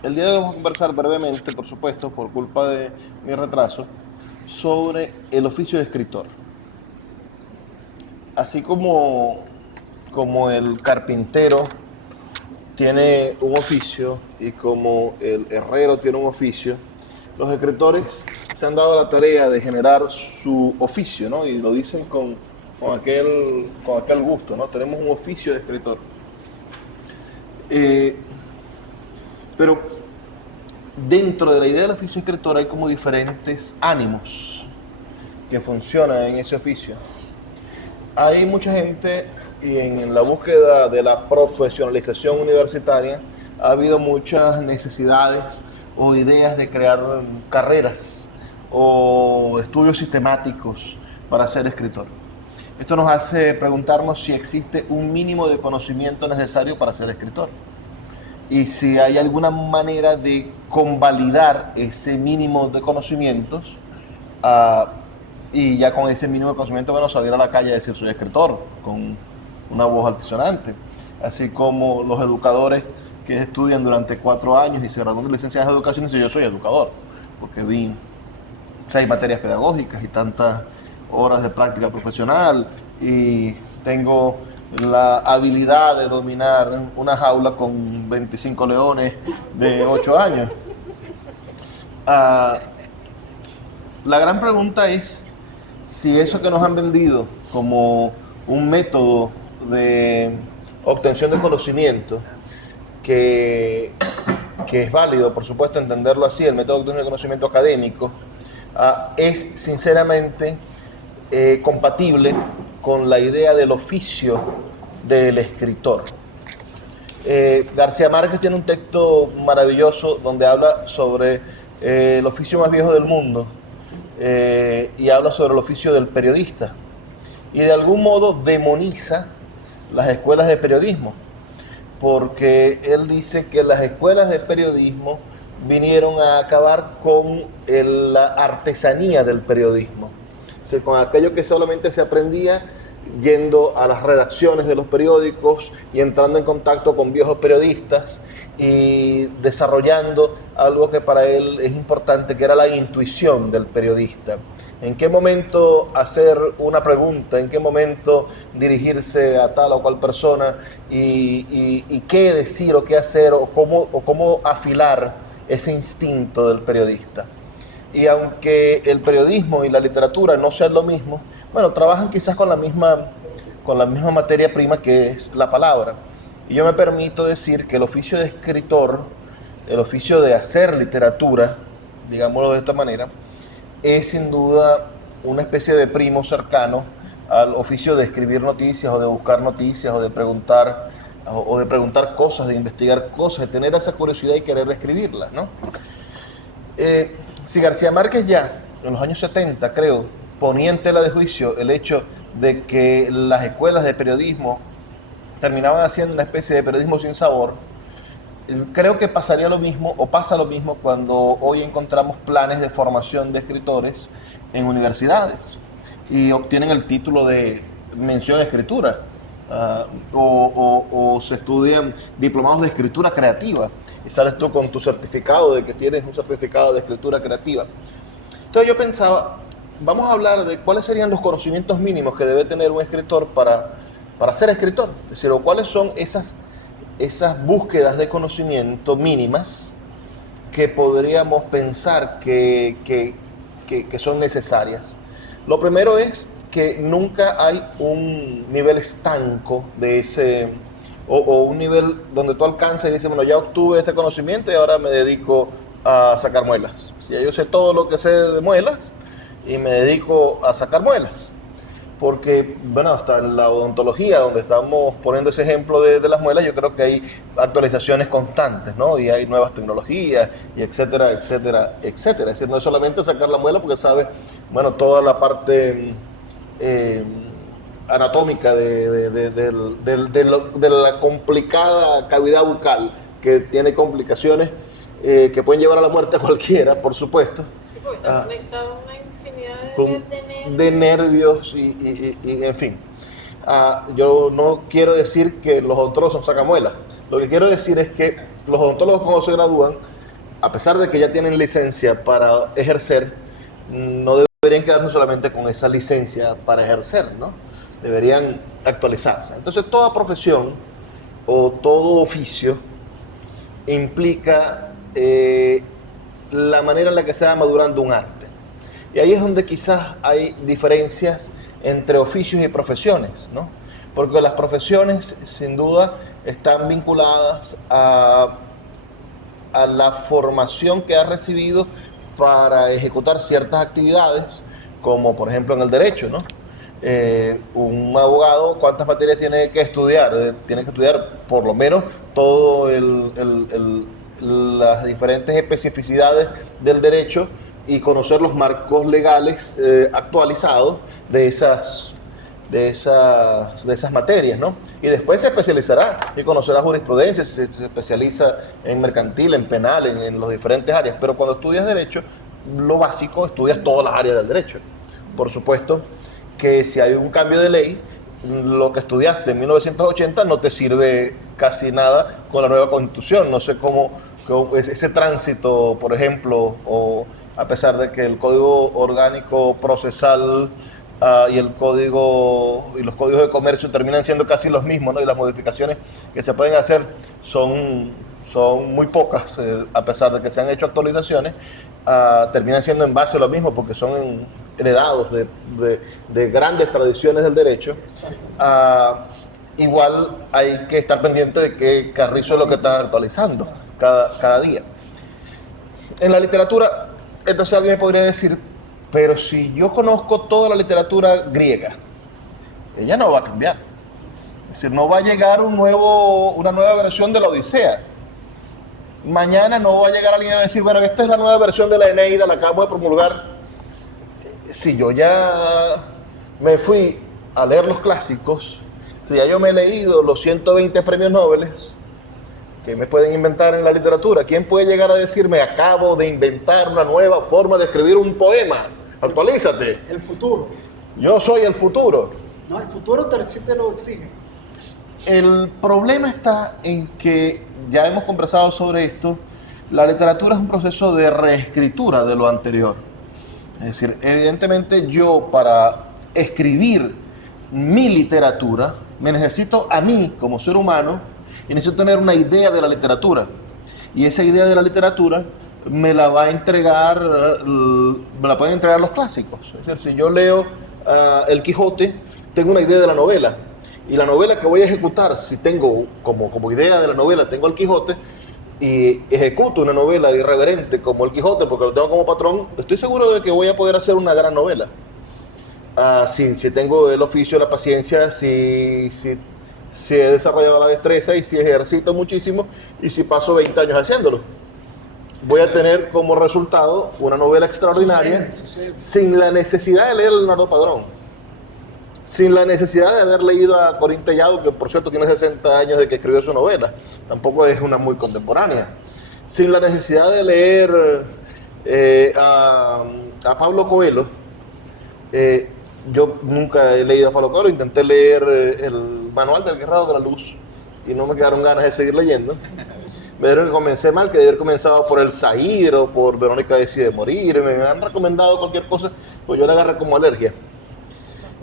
El día de hoy vamos a conversar brevemente, por supuesto, por culpa de mi retraso, sobre el oficio de escritor. Así como el carpintero tiene un oficio y como el herrero tiene un oficio, los escritores se han dado la tarea de generar su oficio, ¿no? Y lo dicen con aquel gusto, ¿no? Tenemos un oficio de escritor. Eh, pero dentro de la idea del oficio de escritor hay como diferentes ánimos que funcionan en ese oficio. Hay mucha gente y en la búsqueda de la profesionalización universitaria ha habido muchas necesidades o ideas de crear carreras o estudios sistemáticos para ser escritor. Esto nos hace preguntarnos si existe un mínimo de conocimiento necesario para ser escritor y si hay alguna manera de convalidar ese mínimo de conocimientos, ah, y ya con ese mínimo de conocimiento, bueno, salir a la calle y decir soy escritor, con una voz altisonante. Así como los educadores que estudian durante 4 años y se gradúan de licenciados de educación y dicen yo soy educador, porque vi 6 materias pedagógicas y tantas horas de práctica profesional y tengo la habilidad de dominar una jaula con 25 leones de 8 años. Ah, la gran pregunta es si eso que nos han vendido como un método de obtención de conocimiento, que, que es válido, por supuesto, entenderlo así, el método de obtención de conocimiento académico, es sinceramente compatible con la idea del oficio del escritor. García Márquez tiene un texto maravilloso donde habla sobre el oficio más viejo del mundo, y habla sobre el oficio del periodista y de algún modo demoniza las escuelas de periodismo, porque él dice que las escuelas de periodismo vinieron a acabar con la artesanía del periodismo, es decir, con aquello que solamente se aprendía yendo a las redacciones de los periódicos y entrando en contacto con viejos periodistas y desarrollando algo que para él es importante, que era la intuición del periodista. ¿En qué momento hacer una pregunta? ¿En qué momento dirigirse a tal o cual persona? Y qué decir o qué hacer o cómo afilar ese instinto del periodista. Y aunque el periodismo y la literatura no sean lo mismo, bueno, trabajan quizás con la misma materia prima que es la palabra. Y yo me permito decir que el oficio de escritor, el oficio de hacer literatura, digámoslo de esta manera, es sin duda una especie de primo cercano al oficio de escribir noticias o de buscar noticias o de preguntar cosas, de investigar cosas, de tener esa curiosidad y querer escribirlas, ¿no? Si García Márquez ya, en los años 70, creo, ponía en tela de juicio el hecho de que las escuelas de periodismo terminaban haciendo una especie de periodismo sin sabor, creo que pasaría lo mismo o pasa lo mismo cuando hoy encontramos planes de formación de escritores en universidades y obtienen el título de mención de escritura, o se estudian diplomados de escritura creativa y sales tú con tu certificado de que tienes un certificado de escritura creativa. Entonces yo pensaba, vamos a hablar de cuáles serían los conocimientos mínimos que debe tener un escritor para ser escritor, es decir, o cuáles son esas búsquedas de conocimiento mínimas que podríamos pensar que son necesarias. Lo primero es que nunca hay un nivel estanco de ese, o un nivel donde tú alcanzas y dices, bueno, ya obtuve este conocimiento y ahora me dedico a sacar muelas. Si ya yo sé todo lo que sé de muelas y me dedico a sacar muelas. Porque, bueno, hasta en la odontología, donde estamos poniendo ese ejemplo de las muelas, yo creo que hay actualizaciones constantes, ¿no? Y hay nuevas tecnologías, y etcétera, etcétera, etcétera. Es decir, no es solamente sacar la muela porque sabe, bueno, toda la parte eh, anatómica de la complicada cavidad bucal, que tiene complicaciones que pueden llevar a la muerte a cualquiera, por supuesto. Sí, porque está Ah, conectado a una infinidad con, de de nervios. nervios y en fin. Yo no quiero decir que los otros son sacamuelas, Lo que quiero decir es que los odontólogos cuando se gradúan, a pesar de que ya tienen licencia para ejercer, no deberían quedarse solamente con esa licencia para ejercer, ¿no? Deberían actualizarse. Entonces, toda profesión o todo oficio implica la manera en la que se va madurando un arte. Y ahí es donde quizás hay diferencias entre oficios y profesiones, ¿no? Porque las profesiones, sin duda, están vinculadas a la formación que ha recibido para ejecutar ciertas actividades, como por ejemplo en el derecho, ¿no? Un abogado, ¿cuántas materias tiene que estudiar? Tiene que estudiar por lo menos todo las diferentes especificidades del derecho y conocer los marcos legales actualizados de esas materias, ¿no? Y después se especializará y conocerá jurisprudencia, se especializa en mercantil, en penal, en las diferentes áreas. Pero cuando estudias derecho, lo básico, estudias todas las áreas del derecho. Por supuesto que si hay un cambio de ley, lo que estudiaste en 1980 no te sirve casi nada con la nueva Constitución. No sé cómo ese tránsito, por ejemplo, o a pesar de que el Código Orgánico Procesal y los códigos de comercio terminan siendo casi los mismos, ¿no? Y las modificaciones que se pueden hacer son muy pocas, a pesar de que se han hecho actualizaciones, terminan siendo en base a lo mismo porque son heredados de grandes tradiciones del derecho. Igual hay que estar pendiente de qué carrizo es lo que están actualizando cada día. En la literatura, entonces alguien me podría decir, pero si yo conozco toda la literatura griega, ella no va a cambiar. Es decir, no va a llegar una nueva versión de la Odisea. Mañana no va a llegar alguien a decir, bueno, esta es la nueva versión de la Eneida, la acabo de promulgar. Si yo ya me fui a leer los clásicos, si ya yo me he leído los 120 premios Nobel, ¿qué me pueden inventar en la literatura? ¿Quién puede llegar a decirme, acabo de inventar una nueva forma de escribir un poema? Actualízate. El futuro. Yo soy el futuro. No, el futuro sí te lo exige. El problema está en que, ya hemos conversado sobre esto, la literatura es un proceso de reescritura de lo anterior. Es decir, evidentemente yo para escribir mi literatura me necesito a mí como ser humano y necesito tener una idea de la literatura. Y esa idea de la literatura me la pueden entregar los clásicos. Es decir, si yo leo El Quijote, tengo una idea de la novela. Y la novela que voy a ejecutar, si tengo como idea de la novela, tengo El Quijote, y ejecuto una novela irreverente como El Quijote, porque lo tengo como patrón, estoy seguro de que voy a poder hacer una gran novela. Si tengo el oficio, la paciencia, si he desarrollado la destreza y si ejercito muchísimo y si paso 20 años haciéndolo. Voy a tener como resultado una novela extraordinaria sin la necesidad de leer a Leonardo Padrón, sin la necesidad de haber leído a Corín Tellado, que por cierto tiene 60 años de que escribió su novela, tampoco es una muy contemporánea, sin la necesidad de leer a Pablo Coelho. Yo nunca he leído a Pablo Coelho, intenté leer el Manual del Guerrero de la Luz y no me quedaron ganas de seguir leyendo. Me dijeron que comencé mal, que debí haber comenzado por El Zahir o por Verónica decide morir. Me han recomendado cualquier cosa, pues yo la agarré como alergia.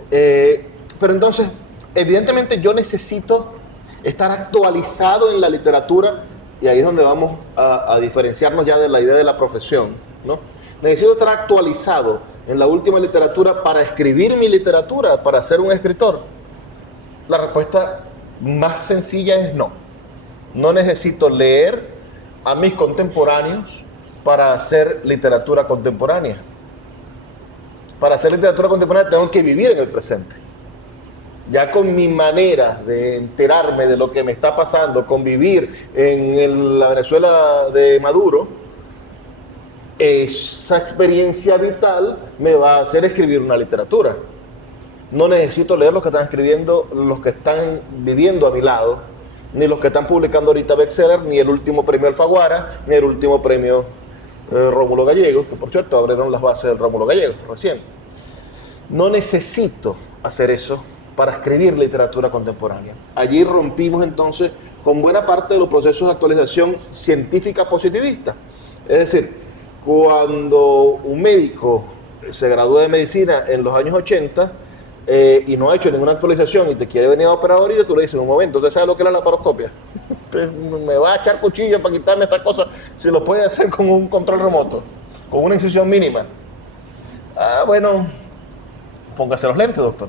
Pero entonces, evidentemente yo necesito estar actualizado en la literatura, y ahí es donde vamos a diferenciarnos ya de la idea de la profesión, ¿no? Necesito estar actualizado en la última literatura para escribir mi literatura, para ser un escritor. La respuesta más sencilla es no. No necesito leer a mis contemporáneos para hacer literatura contemporánea. Para hacer literatura contemporánea tengo que vivir en el presente. Ya con mi manera de enterarme de lo que me está pasando, convivir en la Venezuela de Maduro, esa experiencia vital me va a hacer escribir una literatura. No necesito leer los que están escribiendo, los que están viviendo a mi lado, ni los que están publicando ahorita bestseller, ni el último premio Alfaguara, ni el último premio Rómulo Gallegos, que por cierto abrieron las bases del Rómulo Gallegos recién. No necesito hacer eso para escribir literatura contemporánea. Allí rompimos entonces con buena parte de los procesos de actualización científica positivista. Es decir, cuando un médico se gradúa de medicina en los años 80 y no ha hecho ninguna actualización y te quiere venir a operar ahorita, tú le dices, un momento, ¿usted sabe lo que es la laparoscopia? Usted me va a echar cuchillo para quitarme esta cosa, si lo puede hacer con un control remoto, con una incisión mínima. Ah, bueno, póngase los lentes, doctor.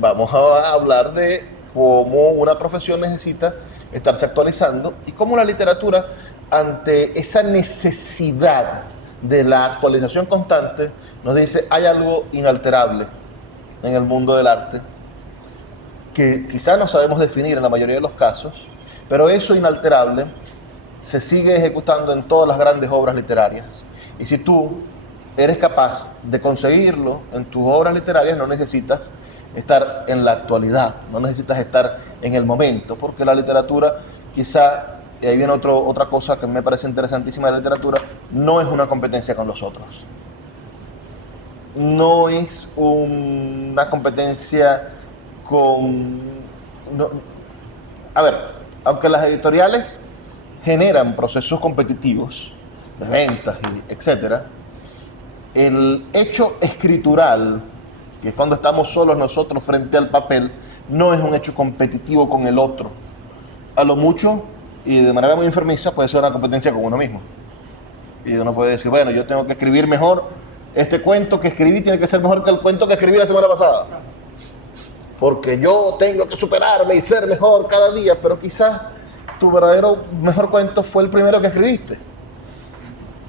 Vamos a hablar de cómo una profesión necesita estarse actualizando y cómo la literatura, ante esa necesidad de la actualización constante, nos dice, hay algo inalterable en el mundo del arte, que quizás no sabemos definir en la mayoría de los casos, pero eso inalterable se sigue ejecutando en todas las grandes obras literarias. Y si tú eres capaz de conseguirlo en tus obras literarias, no necesitas estar en la actualidad, no necesitas estar en el momento, porque la literatura quizá, y ahí viene otra cosa que me parece interesantísima de la literatura, no es una competencia con los otros. No es una competencia con... No, a ver, aunque las editoriales generan procesos competitivos de ventas, y etcétera, el hecho escritural, que es cuando estamos solos nosotros frente al papel, no es un hecho competitivo con el otro. A lo mucho, y de manera muy enfermiza, puede ser una competencia con uno mismo. Y uno puede decir, bueno, yo tengo que escribir mejor, este cuento que escribí tiene que ser mejor que el cuento que escribí la semana pasada. Porque yo tengo que superarme y ser mejor cada día, pero quizás tu verdadero mejor cuento fue el primero que escribiste.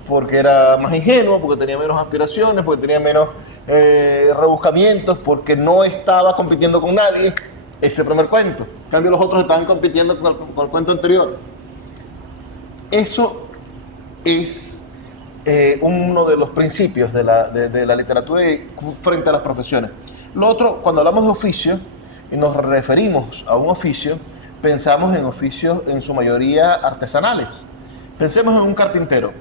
Porque era más ingenuo, porque tenía menos aspiraciones, porque tenía menos rebuscamientos, porque no estaba compitiendo con nadie ese primer cuento. En cambio, los otros estaban compitiendo con el cuento anterior. Eso es uno de los principios de la literatura frente a las profesiones. Lo otro, cuando hablamos de oficio y nos referimos a un oficio, pensamos en oficios en su mayoría artesanales. Pensemos en un carpintero.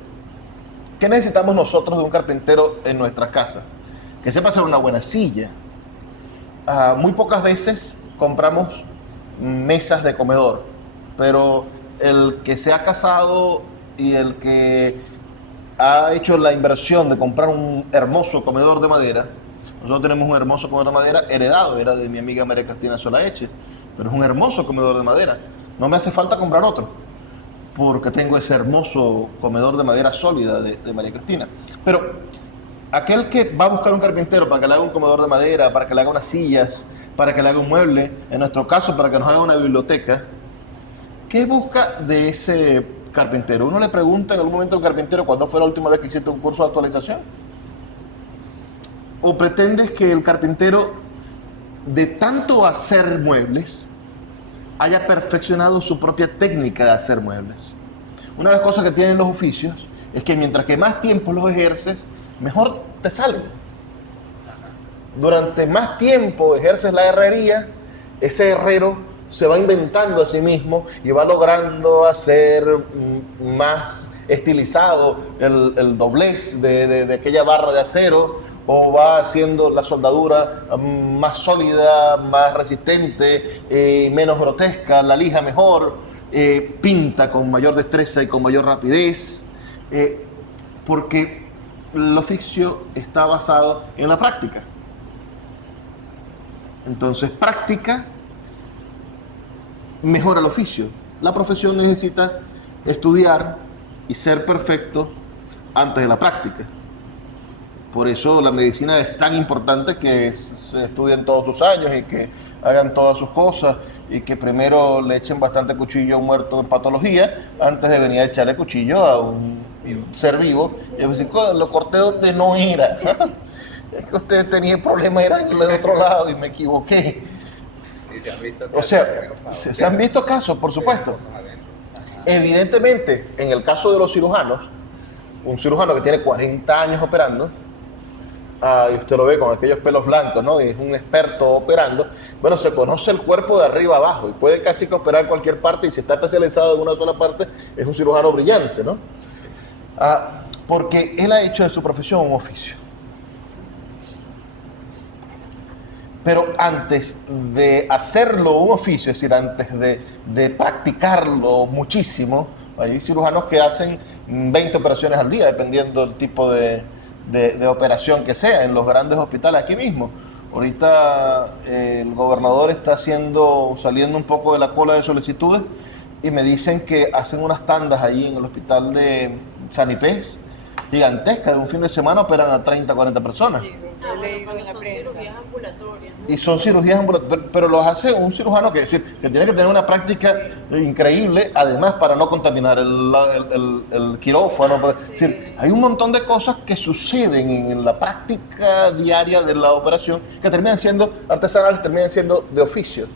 ¿Qué necesitamos nosotros de un carpintero en nuestras casas? Que sepa hacer una buena silla. Muy pocas veces compramos mesas de comedor, pero el que se ha casado y el que ha hecho la inversión de comprar un hermoso comedor de madera, nosotros tenemos un hermoso comedor de madera heredado, era de mi amiga María Cristina Solaeche, pero es un hermoso comedor de madera. No me hace falta comprar otro, porque tengo ese hermoso comedor de madera sólida de María Cristina. Pero aquel que va a buscar un carpintero para que le haga un comedor de madera, para que le haga unas sillas, para que le haga un mueble, en nuestro caso para que nos haga una biblioteca, ¿qué busca de ese carpintero? Uno le pregunta en algún momento al carpintero cuándo fue la última vez que hiciste un curso de actualización. ¿O pretendes que el carpintero, de tanto hacer muebles, haya perfeccionado su propia técnica de hacer muebles? Una de las cosas que tienen los oficios es que mientras que más tiempo los ejerces, mejor te salen. Durante más tiempo ejerces la herrería, ese herrero se va inventando a sí mismo y va logrando hacer más estilizado el doblez de aquella barra de acero, o va haciendo la soldadura más sólida, más resistente, menos grotesca, la lija mejor, pinta con mayor destreza y con mayor rapidez, porque el oficio está basado en la práctica. Entonces, práctica mejora el oficio. La profesión necesita estudiar y ser perfecto antes de la práctica. Por eso la medicina es tan importante, que se estudien todos sus años y que hagan todas sus cosas, y que primero le echen bastante cuchillo a un muerto en patología antes de venir a echarle cuchillo a un ser vivo. Y decir, lo corté donde no era. Es que usted tenía el problema, era en el otro lado y me equivoqué. O sea, se han visto casos, por supuesto. Evidentemente, en el caso de los cirujanos, un cirujano que tiene 40 años operando, y usted lo ve con aquellos pelos blancos, ¿no? Y es un experto operando. Bueno, se conoce el cuerpo de arriba a abajo y puede casi que operar cualquier parte, y si está especializado en una sola parte, es un cirujano brillante, ¿no? Porque él ha hecho de su profesión un oficio. Pero antes de hacerlo un oficio, es decir, antes de practicarlo muchísimo, hay cirujanos que hacen 20 operaciones al día, dependiendo del tipo de operación que sea, en los grandes hospitales aquí mismo. Ahorita el gobernador está saliendo un poco de la cola de solicitudes y me dicen que hacen unas tandas allí en el hospital de Sanipés, gigantescas, de un fin de semana operan a 30, 40 personas. Sí, lo he leído en la prensa. Son cirugías ambulatorias, ¿no? Y son cirugías ambulatorias, pero los hace un cirujano que tiene que tener una práctica increíble, además para no contaminar el quirófano. Es decir, hay un montón de cosas que suceden en la práctica diaria de la operación que terminan siendo artesanales, terminan siendo de oficio.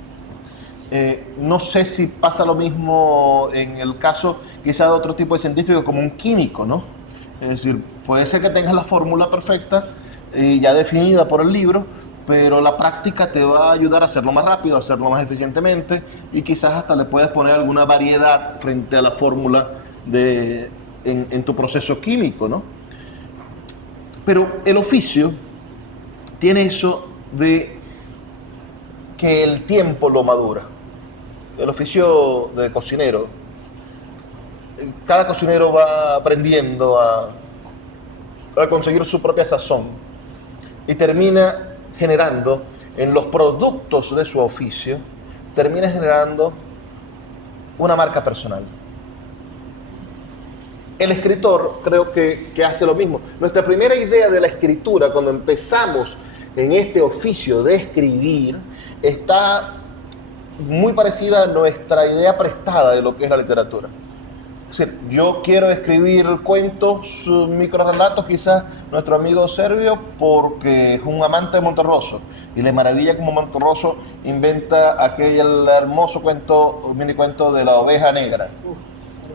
No sé si pasa lo mismo en el caso quizá de otro tipo de científico como un químico, ¿no? Es decir, puede ser que tengas la fórmula perfecta ya definida por el libro, pero la práctica te va a ayudar a hacerlo más rápido, a hacerlo más eficientemente y quizás hasta le puedes poner alguna variedad frente a la fórmula en tu proceso químico, ¿no? Pero el oficio tiene eso de que el tiempo lo madura. El oficio de cocinero, cada cocinero va aprendiendo a conseguir su propia sazón y termina generando en los productos de su oficio, termina generando una marca personal. El escritor creo que hace lo mismo. Nuestra primera idea de la escritura, cuando empezamos en este oficio de escribir, está muy parecida a nuestra idea prestada de lo que es la literatura. Es decir, yo quiero escribir cuentos, microrelatos, quizás nuestro amigo Servio, porque es un amante de Monterroso y le maravilla como Monterroso inventa aquel hermoso cuento, mini cuento de la oveja negra.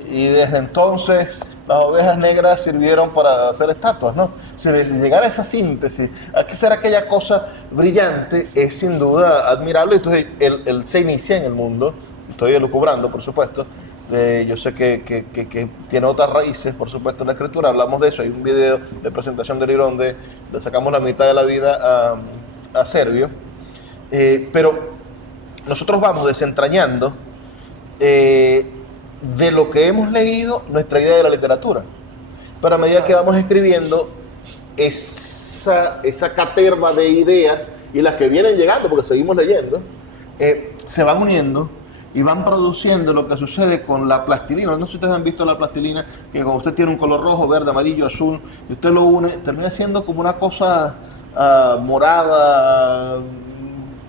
Y desde entonces las ovejas negras sirvieron para hacer estatuas, ¿no? Si llegar a esa síntesis, a que ser aquella cosa brillante, es sin duda admirable. Entonces él se inicia en el mundo, estoy elucubrando, por supuesto. Yo sé que tiene otras raíces, por supuesto, en la escritura. Hablamos de eso. Hay un video de presentación del libro donde le sacamos la mitad de la vida a Servio. Pero nosotros vamos desentrañando de lo que hemos leído nuestra idea de la literatura. Pero a medida que vamos escribiendo, esa caterva de ideas y las que vienen llegando, porque seguimos leyendo, se van uniendo y van produciendo lo que sucede con la plastilina. No sé si ustedes han visto la plastilina, que cuando usted tiene un color rojo, verde, amarillo, azul, y usted lo une, termina siendo como una cosa morada,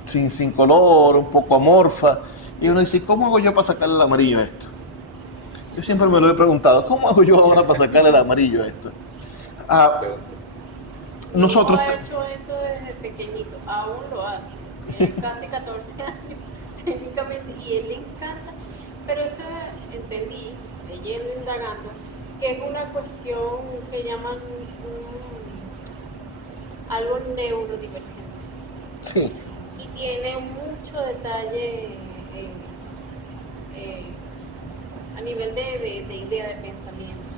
sin color, un poco amorfa. Y uno dice, ¿cómo hago yo para sacarle el amarillo a esto? Yo siempre me lo he preguntado, ¿cómo hago yo ahora para sacarle el amarillo a esto? Nosotros... ha hecho eso desde pequeñito, aún lo hace. Tiene casi 14 años. Técnicamente, y él le encanta, pero eso entendí, leyendo, indagando, que es una cuestión que llaman algo neurodivergente. Sí. Y tiene mucho detalle a nivel de idea, de pensamiento.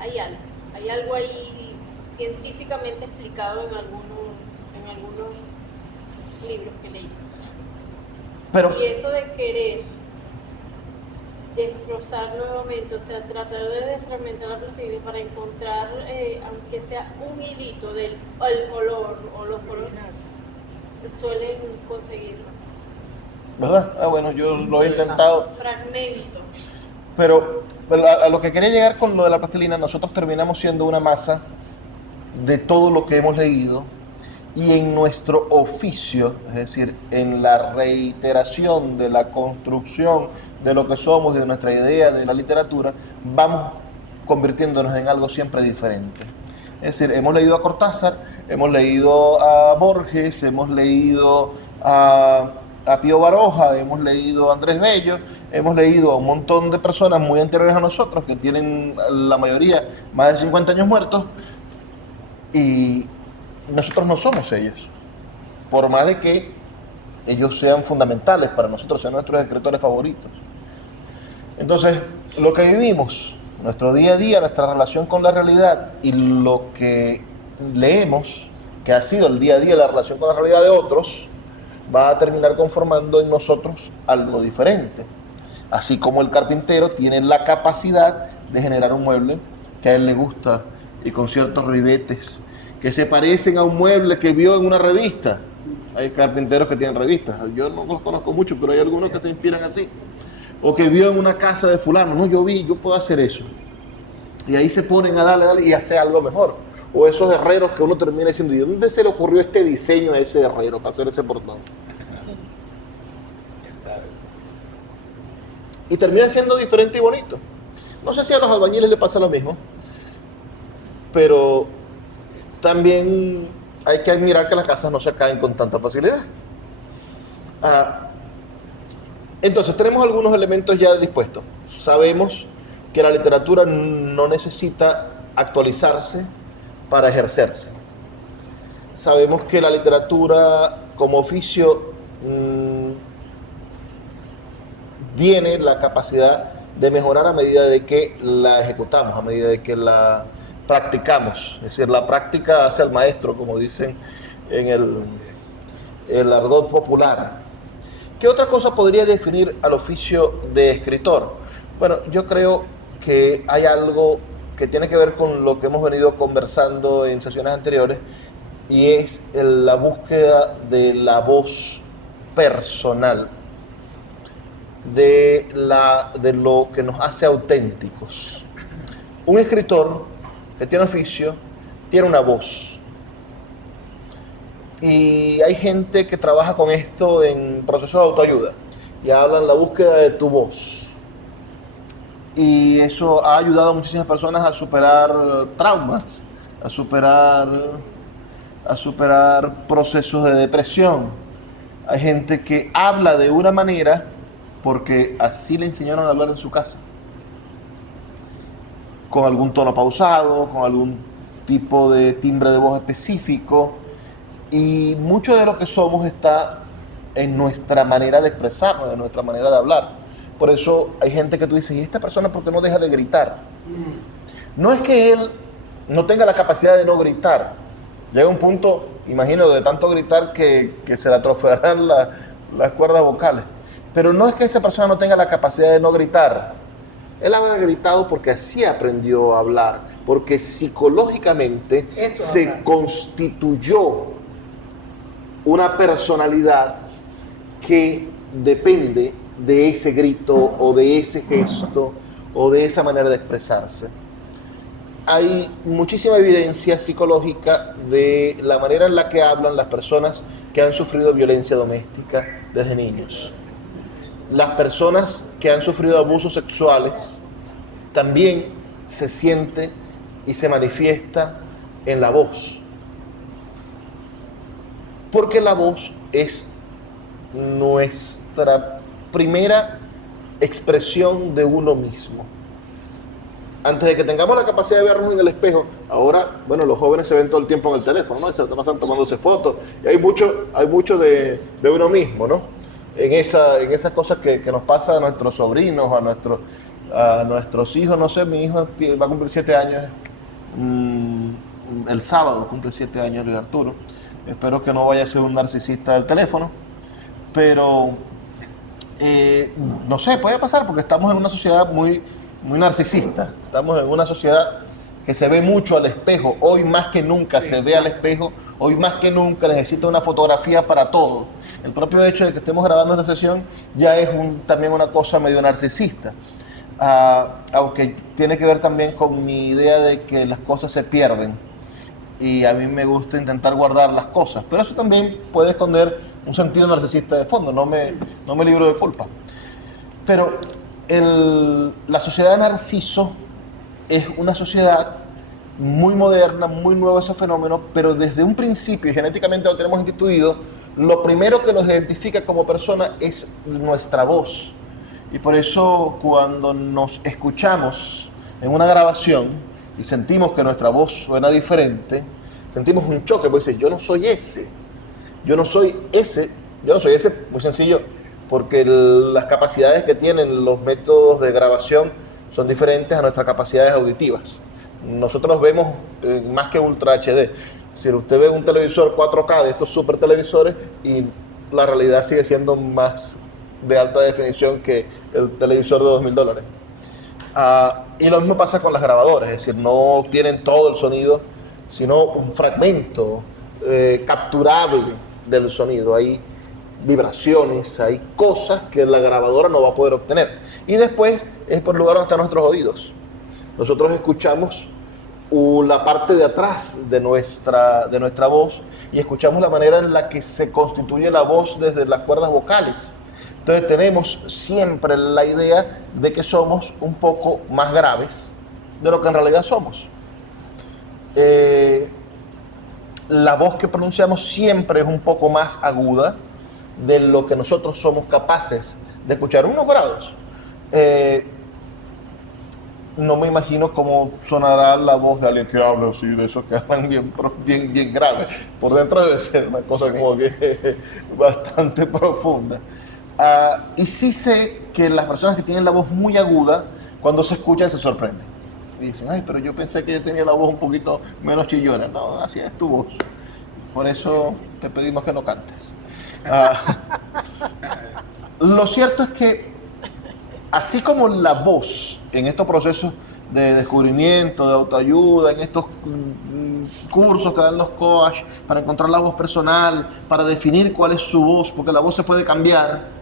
Hay algo ahí científicamente explicado en algunos libros que leí. Pero, y eso de querer destrozar nuevamente, o sea, tratar de desfragmentar la plastilina para encontrar, aunque sea un hilito del color o los colores, suelen conseguirlo. ¿verdad? Bueno, yo lo he intentado. Fragmentos. Pero a lo que quería llegar con lo de la plastilina, nosotros terminamos siendo una masa de todo lo que hemos leído. Y en nuestro oficio, es decir, en la reiteración de la construcción de lo que somos y de nuestra idea de la literatura, vamos convirtiéndonos en algo siempre diferente. Es decir, hemos leído a Cortázar, hemos leído a Borges, hemos leído a Pío Baroja, hemos leído a Andrés Bello, hemos leído a un montón de personas muy anteriores a nosotros, que tienen la mayoría más de 50 años muertos, y nosotros no somos ellos, por más de que ellos sean fundamentales para nosotros, sean nuestros escritores favoritos. Entonces, lo que vivimos, nuestro día a día, nuestra relación con la realidad y lo que leemos, que ha sido el día a día la relación con la realidad de otros, va a terminar conformando en nosotros algo diferente. Así como el carpintero tiene la capacidad de generar un mueble que a él le gusta y con ciertos ribetes que se parecen a un mueble que vio en una revista. Hay carpinteros que tienen revistas, yo no los conozco mucho, pero hay algunos que se inspiran así. O que vio en una casa de fulano, no, yo puedo hacer eso. Y ahí se ponen a darle y hacer algo mejor. O esos herreros que uno termina diciendo, ¿y dónde se le ocurrió este diseño a ese herrero para hacer ese portón? Y termina siendo diferente y bonito. No sé si a los albañiles les pasa lo mismo, pero también hay que admirar que las casas no se caen con tanta facilidad. Entonces tenemos algunos elementos ya dispuestos. Sabemos que la literatura no necesita actualizarse para ejercerse. Sabemos que la literatura como oficio tiene la capacidad de mejorar a medida de que la ejecutamos, a medida de que la practicamos. Es decir, la práctica hace al maestro, como dicen en el argot popular. ¿Qué otra cosa podría definir al oficio de escritor? Bueno, yo creo que hay algo que tiene que ver con lo que hemos venido conversando en sesiones anteriores, y es la búsqueda de la voz personal, de lo que nos hace auténticos. Un escritor que tiene oficio tiene una voz. Y hay gente que trabaja con esto en procesos de autoayuda y hablan la búsqueda de tu voz. Y eso ha ayudado a muchísimas personas a superar traumas, a superar procesos de depresión. Hay gente que habla de una manera porque así le enseñaron a hablar en su casa, con algún tono pausado, con algún tipo de timbre de voz específico, y mucho de lo que somos está en nuestra manera de expresarnos, en nuestra manera de hablar. Por eso hay gente que tú dices, ¿y esta persona por qué no deja de gritar? No es que él no tenga la capacidad de no gritar. Llega un punto, imagino, de tanto gritar que se le atrofiarán las cuerdas vocales. Pero no es que esa persona no tenga la capacidad de no gritar. Él ha gritado porque así aprendió a hablar, porque psicológicamente se constituyó una personalidad que depende de ese grito o de ese gesto o de esa manera de expresarse. Hay muchísima evidencia psicológica de la manera en la que hablan las personas que han sufrido violencia doméstica desde niños. Las personas que han sufrido abusos sexuales también se siente y se manifiesta en la voz. Porque la voz es nuestra primera expresión de uno mismo. Antes de que tengamos la capacidad de vernos en el espejo, ahora, bueno, los jóvenes se ven todo el tiempo en el teléfono, ¿no? Se pasan tomándose fotos, y hay mucho de uno mismo, ¿no? En esas cosas que nos pasa a nuestros sobrinos, a nuestros hijos. No sé, mi hijo va a cumplir 7 años, el sábado cumple 7 años Luis Arturo. Espero que no vaya a ser un narcisista del teléfono, pero no sé, puede pasar porque estamos en una sociedad muy, muy narcisista. Estamos en una sociedad que se ve mucho al espejo. Hoy más que nunca se ve al espejo. Hoy más que nunca necesita una fotografía para todo. El propio hecho de que estemos grabando esta sesión ya es también una cosa medio narcisista. Aunque tiene que ver también con mi idea de que las cosas se pierden. Y a mí me gusta intentar guardar las cosas. Pero eso también puede esconder un sentido narcisista de fondo. No me libro de culpa. Pero la sociedad de Narciso es una sociedad muy moderna, muy nuevo ese fenómeno, pero desde un principio, y genéticamente lo tenemos instituido, lo primero que nos identifica como persona es nuestra voz. Y por eso cuando nos escuchamos en una grabación y sentimos que nuestra voz suena diferente, sentimos un choque, porque dice, yo no soy ese, muy sencillo, porque las capacidades que tienen los métodos de grabación son diferentes a nuestras capacidades auditivas. Nosotros vemos más que Ultra HD. Si usted ve un televisor 4K de estos super televisores y la realidad sigue siendo más de alta definición que el televisor de $2,000. Y lo mismo pasa con las grabadoras, es decir, no tienen todo el sonido, sino un fragmento capturable del sonido. Hay vibraciones, hay cosas que la grabadora no va a poder obtener. Y después es por el lugar donde están nuestros oídos. Nosotros escuchamos la parte de atrás de nuestra voz y escuchamos la manera en la que se constituye la voz desde las cuerdas vocales. Entonces tenemos siempre la idea de que somos un poco más graves de lo que en realidad somos. La voz que pronunciamos siempre es un poco más aguda de lo que nosotros somos capaces de escuchar. Unos grados. No me imagino cómo sonará la voz de alguien que habla así, de esos que hablan bien grave. Por dentro debe ser una cosa como que bastante profunda. Y sí sé que las personas que tienen la voz muy aguda, cuando se escuchan se sorprenden. Y dicen, ay, pero yo pensé que yo tenía la voz un poquito menos chillona. No, así es tu voz. Por eso te pedimos que no cantes. Lo cierto es que, así como la voz en estos procesos de descubrimiento, de autoayuda, en estos cursos que dan los coach para encontrar la voz personal, para definir cuál es su voz, porque la voz se puede cambiar,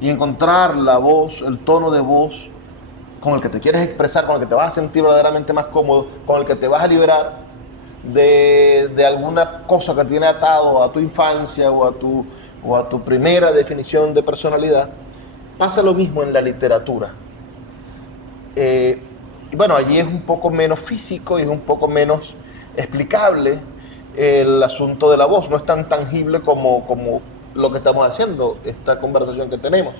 y encontrar la voz, el tono de voz con el que te quieres expresar, con el que te vas a sentir verdaderamente más cómodo, con el que te vas a liberar de alguna cosa que te tiene atado a tu infancia o a tu primera definición de personalidad. Pasa lo mismo en la literatura. Y bueno, allí es un poco menos físico y es un poco menos explicable el asunto de la voz. No es tan tangible como lo que estamos haciendo, esta conversación que tenemos.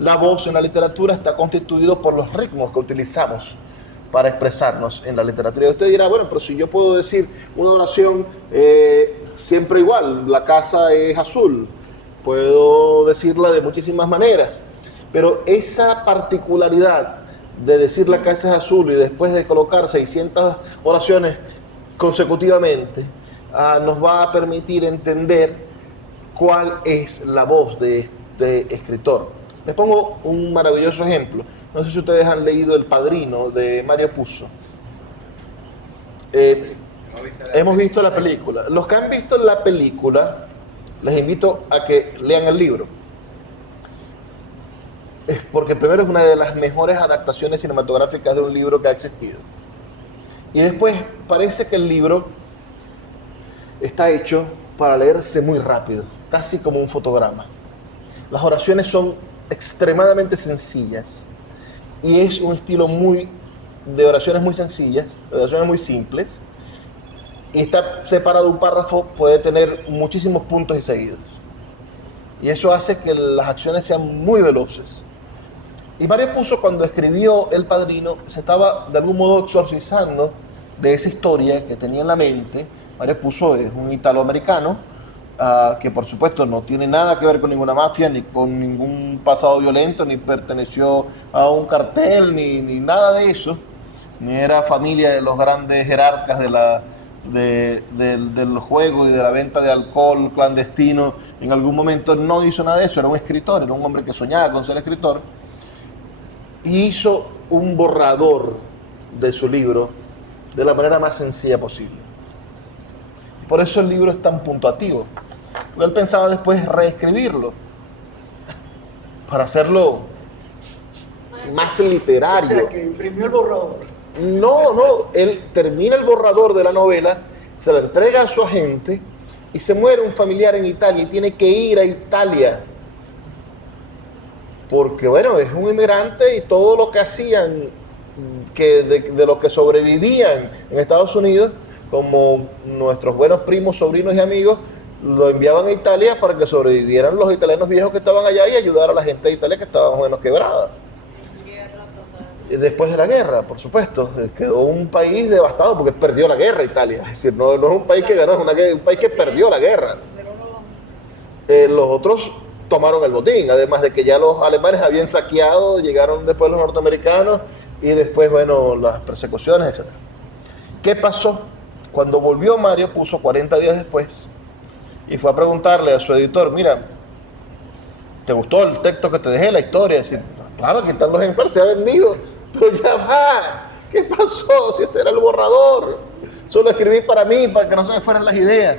La voz en la literatura está constituido por los ritmos que utilizamos para expresarnos en la literatura. Y usted dirá, bueno, pero si yo puedo decir una oración siempre igual, la casa es azul, puedo decirla de muchísimas maneras, pero esa particularidad de decir la casa es azul y después de colocar 600 oraciones consecutivamente, nos va a permitir entender cuál es la voz de este escritor. Les pongo un maravilloso ejemplo. No sé si ustedes han leído El Padrino de Mario Puzo. Hemos visto la película. Los que han visto la película, les invito a que lean el libro. Porque primero es una de las mejores adaptaciones cinematográficas de un libro que ha existido. Y después parece que el libro está hecho para leerse muy rápido, casi como un fotograma. Las oraciones son extremadamente sencillas y es un estilo de oraciones muy sencillas, de oraciones muy simples, y está separado un párrafo, puede tener muchísimos puntos y seguidos. Y eso hace que las acciones sean muy veloces. Y Mario Puzo, cuando escribió El Padrino, se estaba de algún modo exorcizando de esa historia que tenía en la mente. Mario Puzo es un italoamericano que por supuesto no tiene nada que ver con ninguna mafia, ni con ningún pasado violento, ni perteneció a un cartel, ni nada de eso, ni era familia de los grandes jerarcas del juego y de la venta de alcohol clandestino. En algún momento no hizo nada de eso, era un escritor, era un hombre que soñaba con ser escritor, y hizo un borrador de su libro de la manera más sencilla posible. Por eso el libro es tan puntuativo. Él pensaba después reescribirlo para hacerlo más literario. O sea, que imprimió el borrador. No, él termina el borrador de la novela, se la entrega a su agente y se muere un familiar en Italia y tiene que ir a Italia. Porque bueno, es un inmigrante y todo lo que hacían, de lo que sobrevivían en Estados Unidos, como nuestros buenos primos, sobrinos y amigos, lo enviaban a Italia para que sobrevivieran los italianos viejos que estaban allá y ayudar a la gente de Italia que estaba más o menos quebrada. Después de la guerra, por supuesto, quedó un país devastado porque perdió la guerra Italia. Es decir, no es un país que ganó, es un país que perdió la guerra. Los otros tomaron el botín, además de que ya los alemanes habían saqueado, llegaron después los norteamericanos y después, bueno, las persecuciones, etc. ¿Qué pasó Cuando volvió, Mario puso 40 días después y fue a preguntarle a su editor, mira, ¿te gustó el texto que te dejé, la historia? Decir, claro, aquí están los ejemplares, se ha vendido, pero ya va, ¿qué pasó? Si ese era el borrador, solo escribí para mí, para que no se me fueran las ideas.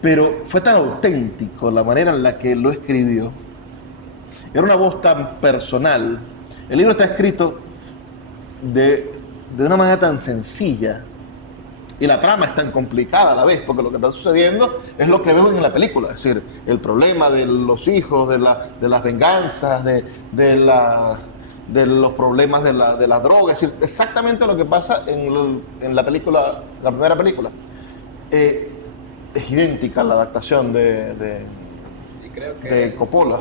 Pero fue tan auténtico la manera en la que lo escribió, era una voz tan personal. El libro está escrito de una manera tan sencilla y la trama es tan complicada a la vez, porque lo que está sucediendo es lo que vemos en la película, es decir, el problema de los hijos, de las venganzas, de los problemas de la droga, es decir, exactamente lo que pasa en la película, la primera película. Es idéntica a la adaptación Y creo que de Coppola.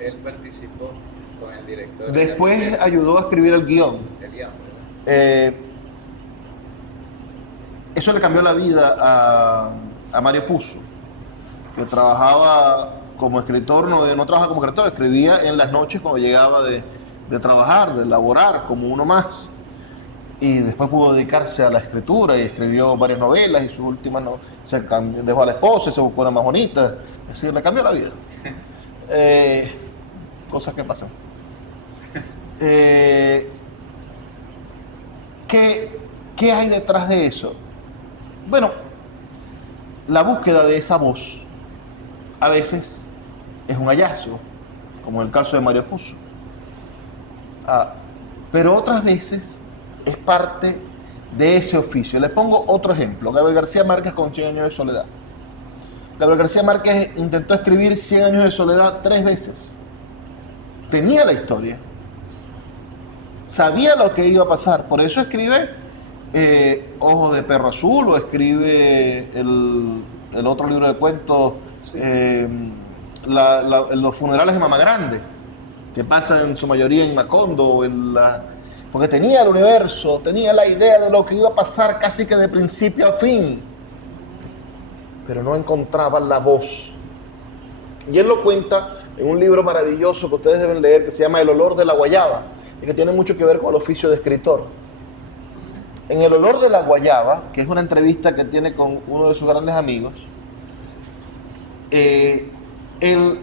él participó con el director. Después ayudó a escribir el guión. El guión, ¿verdad? Eso le cambió la vida a Mario Puzo, que trabajaba como escritor, no trabajaba como escritor, escribía en las noches cuando llegaba de trabajar, de laborar, como uno más. Y después pudo dedicarse a la escritura y escribió varias novelas y sus últimas dejó a la esposa y se buscó una más bonita. Es decir, le cambió la vida. Cosas que pasan. ¿Qué hay detrás de eso? Bueno, la búsqueda de esa voz a veces es un hallazgo, como en el caso de Mario Puzo. Pero otras veces es parte de ese oficio. Les pongo otro ejemplo. Gabriel García Márquez con 100 años de soledad. Gabriel García Márquez intentó escribir 100 años de soledad 3 veces. Tenía la historia. Sabía lo que iba a pasar. Por eso escribe Ojos de perro azul o escribe el otro libro de cuentos, Sí. Los funerales de Mamá Grande, que pasa en su mayoría en Macondo, porque tenía el universo, tenía la idea de lo que iba a pasar casi que de principio a fin, pero no encontraba la voz. Y él lo cuenta en un libro maravilloso que ustedes deben leer, que se llama El olor de la guayaba, y que tiene mucho que ver con el oficio de escritor. En El olor de la guayaba, que es una entrevista que tiene con uno de sus grandes amigos, él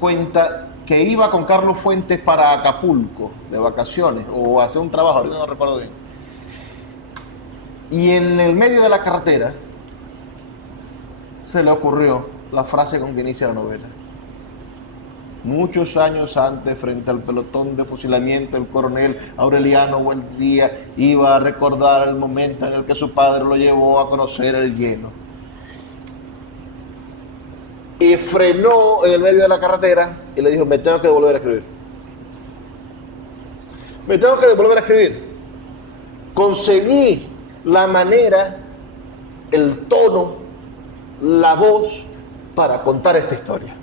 cuenta que iba con Carlos Fuentes para Acapulco de vacaciones o a hacer un trabajo, ahorita no recuerdo bien. Y en el medio de la carretera se le ocurrió la frase con que inicia la novela. Muchos años antes, frente al pelotón de fusilamiento, el coronel Aureliano Buendía iba a recordar el momento en el que su padre lo llevó a conocer el hielo. Y frenó en el medio de la carretera y le dijo, me tengo que volver a escribir. Me tengo que volver a escribir. Conseguí la manera, el tono, la voz para contar esta historia.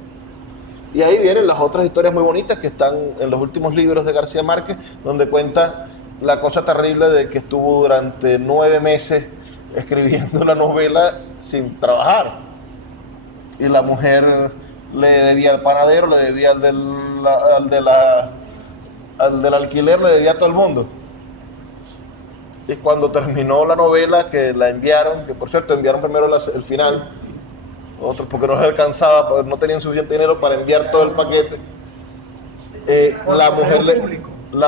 Y ahí vienen las otras historias muy bonitas que están en los últimos libros de García Márquez, donde cuenta la cosa terrible de que estuvo durante 9 meses escribiendo la novela sin trabajar. Y la mujer le debía al panadero, le debía al del alquiler, le debía a todo el mundo. Y cuando terminó la novela, que la enviaron, que por cierto enviaron primero el final, otros porque no les alcanzaba, porque no tenían suficiente dinero para enviar todo el paquete, la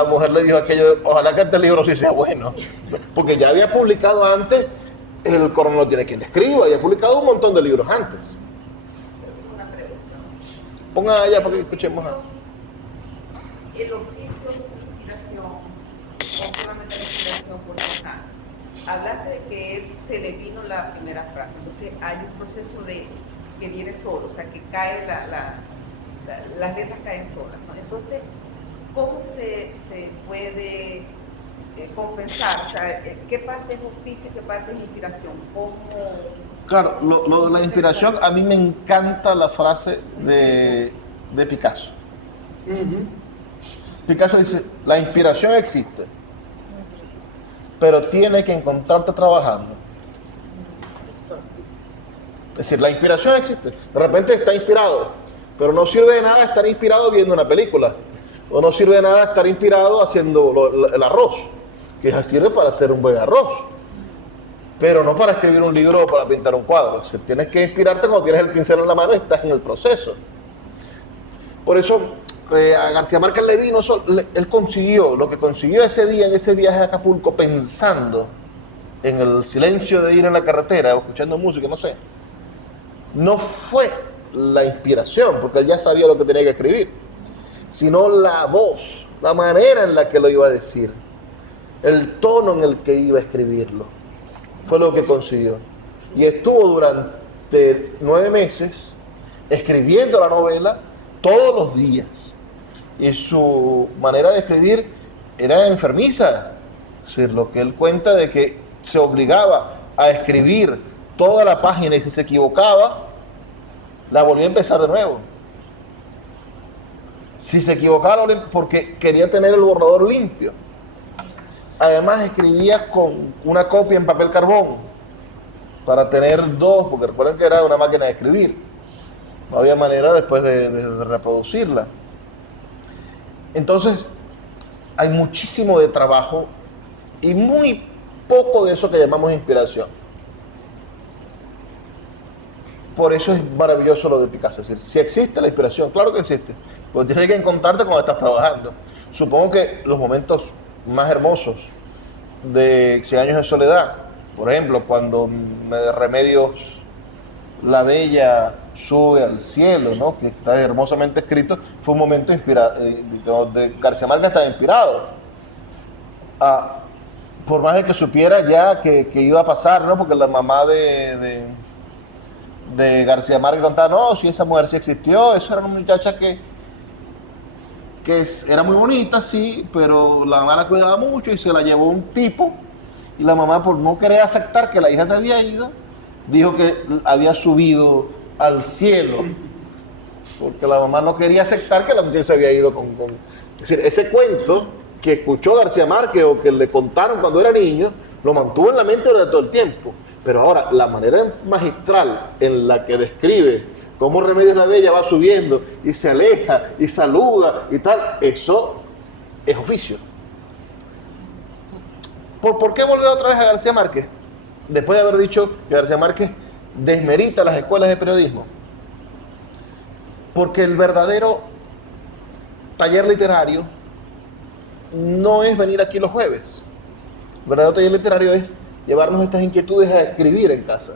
mujer le dijo aquello, ojalá que este libro sí sea bueno, porque ya había publicado antes, el coronel no tiene quien escriba, y ha publicado un montón de libros antes. Ponga allá para que escuchemos. El oficio sin inspiración, no solamente la inspiración, porque hablaste de que él se le vino la primera frase, entonces hay un proceso que viene solo, o sea, que cae las letras caen solas, ¿no? Entonces, ¿cómo se puede compensar? O sea, ¿qué parte es oficio y qué parte es inspiración? ¿Cómo? Claro, lo de la inspiración, a mí me encanta la frase de Picasso. Picasso dice, la inspiración existe, pero tiene que encontrarte trabajando. Es decir, la inspiración existe. De repente está inspirado, pero no sirve de nada estar inspirado viendo una película, o no sirve de nada estar inspirado haciendo el arroz, que sirve para hacer un buen arroz. pero no para escribir un libro o para pintar un cuadro. O sea, tienes que inspirarte cuando tienes el pincel en la mano y estás en el proceso. Por eso a García Márquez le vino, él consiguió lo que consiguió ese día en ese viaje a Acapulco, pensando en el silencio de ir en la carretera o escuchando música, no sé. No fue la inspiración, porque él ya sabía lo que tenía que escribir, sino la voz, la manera en la que lo iba a decir, el tono en el que iba a escribirlo. Fue lo que consiguió. Y estuvo durante 9 meses escribiendo la novela todos los días. Y su manera de escribir era enfermiza. Es decir, lo que él cuenta de que se obligaba a escribir toda la página y si se equivocaba, la volvía a empezar de nuevo. Si se equivocaba, porque quería tener el borrador limpio. Además escribía con una copia en papel carbón para tener 2, porque recuerden que era una máquina de escribir. No había manera después de reproducirla. Entonces, hay muchísimo de trabajo y muy poco de eso que llamamos inspiración. Por eso es maravilloso lo de Picasso. Es decir, si existe la inspiración, claro que existe, pero tienes que encontrarte cuando estás trabajando. Supongo que los momentos más hermosos de 100 años de soledad, por ejemplo, cuando Remedios la Bella sube al cielo, ¿no?, que está hermosamente escrito, fue un momento donde García Márquez estaba inspirado. Por más de que supiera ya que iba a pasar, ¿no?, porque la mamá de García Márquez contaba, no, si esa mujer sí existió, esa era una muchacha que era muy bonita, sí, pero la mamá la cuidaba mucho y se la llevó un tipo, y la mamá, por no querer aceptar que la hija se había ido, dijo que había subido al cielo, porque la mamá no quería aceptar que la mujer se había ido Es decir, ese cuento que escuchó García Márquez o que le contaron cuando era niño, lo mantuvo en la mente durante todo el tiempo. Pero ahora, la manera magistral en la que describe cómo Remedios la Bella va subiendo y se aleja y saluda y tal, eso es oficio. ¿Por qué volver otra vez a García Márquez? Después de haber dicho que García Márquez desmerita las escuelas de periodismo. Porque el verdadero taller literario no es venir aquí los jueves. El verdadero taller literario es llevarnos estas inquietudes a escribir en casa.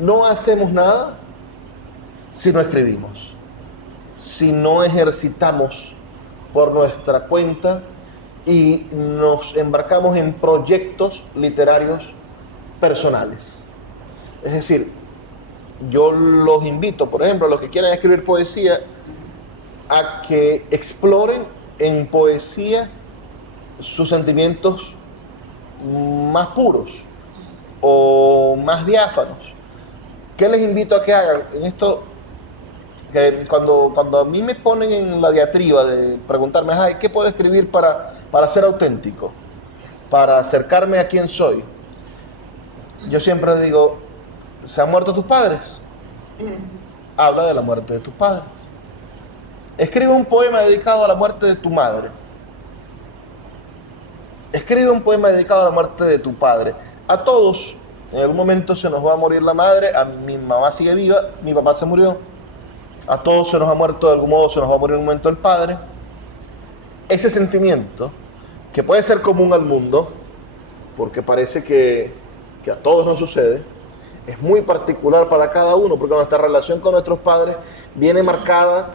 No hacemos nada si no escribimos, si no ejercitamos por nuestra cuenta y nos embarcamos en proyectos literarios personales. Es decir, yo los invito, por ejemplo, a los que quieran escribir poesía, a que exploren en poesía sus sentimientos más puros o más diáfanos. ¿Qué les invito a que hagan? En esto, que cuando a mí me ponen en la diatriba de preguntarme, ay, ¿qué puedo escribir para ser auténtico? Para acercarme a quién soy. Yo siempre digo, ¿se han muerto tus padres? Habla de la muerte de tus padres. Escribe un poema dedicado a la muerte de tu madre. Escribe un poema dedicado a la muerte de tu padre. A todos, en algún momento se nos va a morir la madre, a mi mamá sigue viva, mi papá se murió. A todos se nos ha muerto, de algún modo se nos va a morir en un momento el padre. Ese sentimiento, que puede ser común al mundo, porque parece que a todos nos sucede, es muy particular para cada uno, porque nuestra relación con nuestros padres viene marcada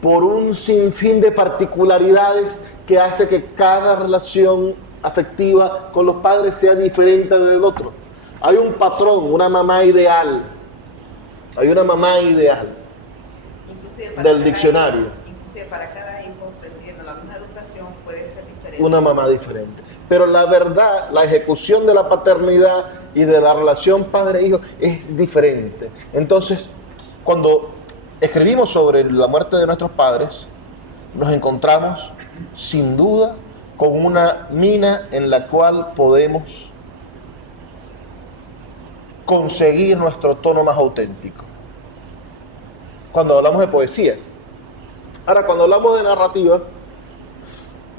por un sinfín de particularidades que hace que cada relación afectiva con los padres sea diferente del otro. Hay un patrón, una mamá ideal. Hay una mamá ideal del diccionario. Inclusive para cada hijo recibiendo la misma educación puede ser diferente. Una mamá diferente. Pero la verdad, la ejecución de la paternidad y de la relación padre-hijo es diferente. Entonces, cuando escribimos sobre la muerte de nuestros padres, nos encontramos, sin duda, con una mina en la cual podemos conseguir nuestro tono más auténtico. Cuando hablamos de poesía. Ahora, cuando hablamos de narrativa,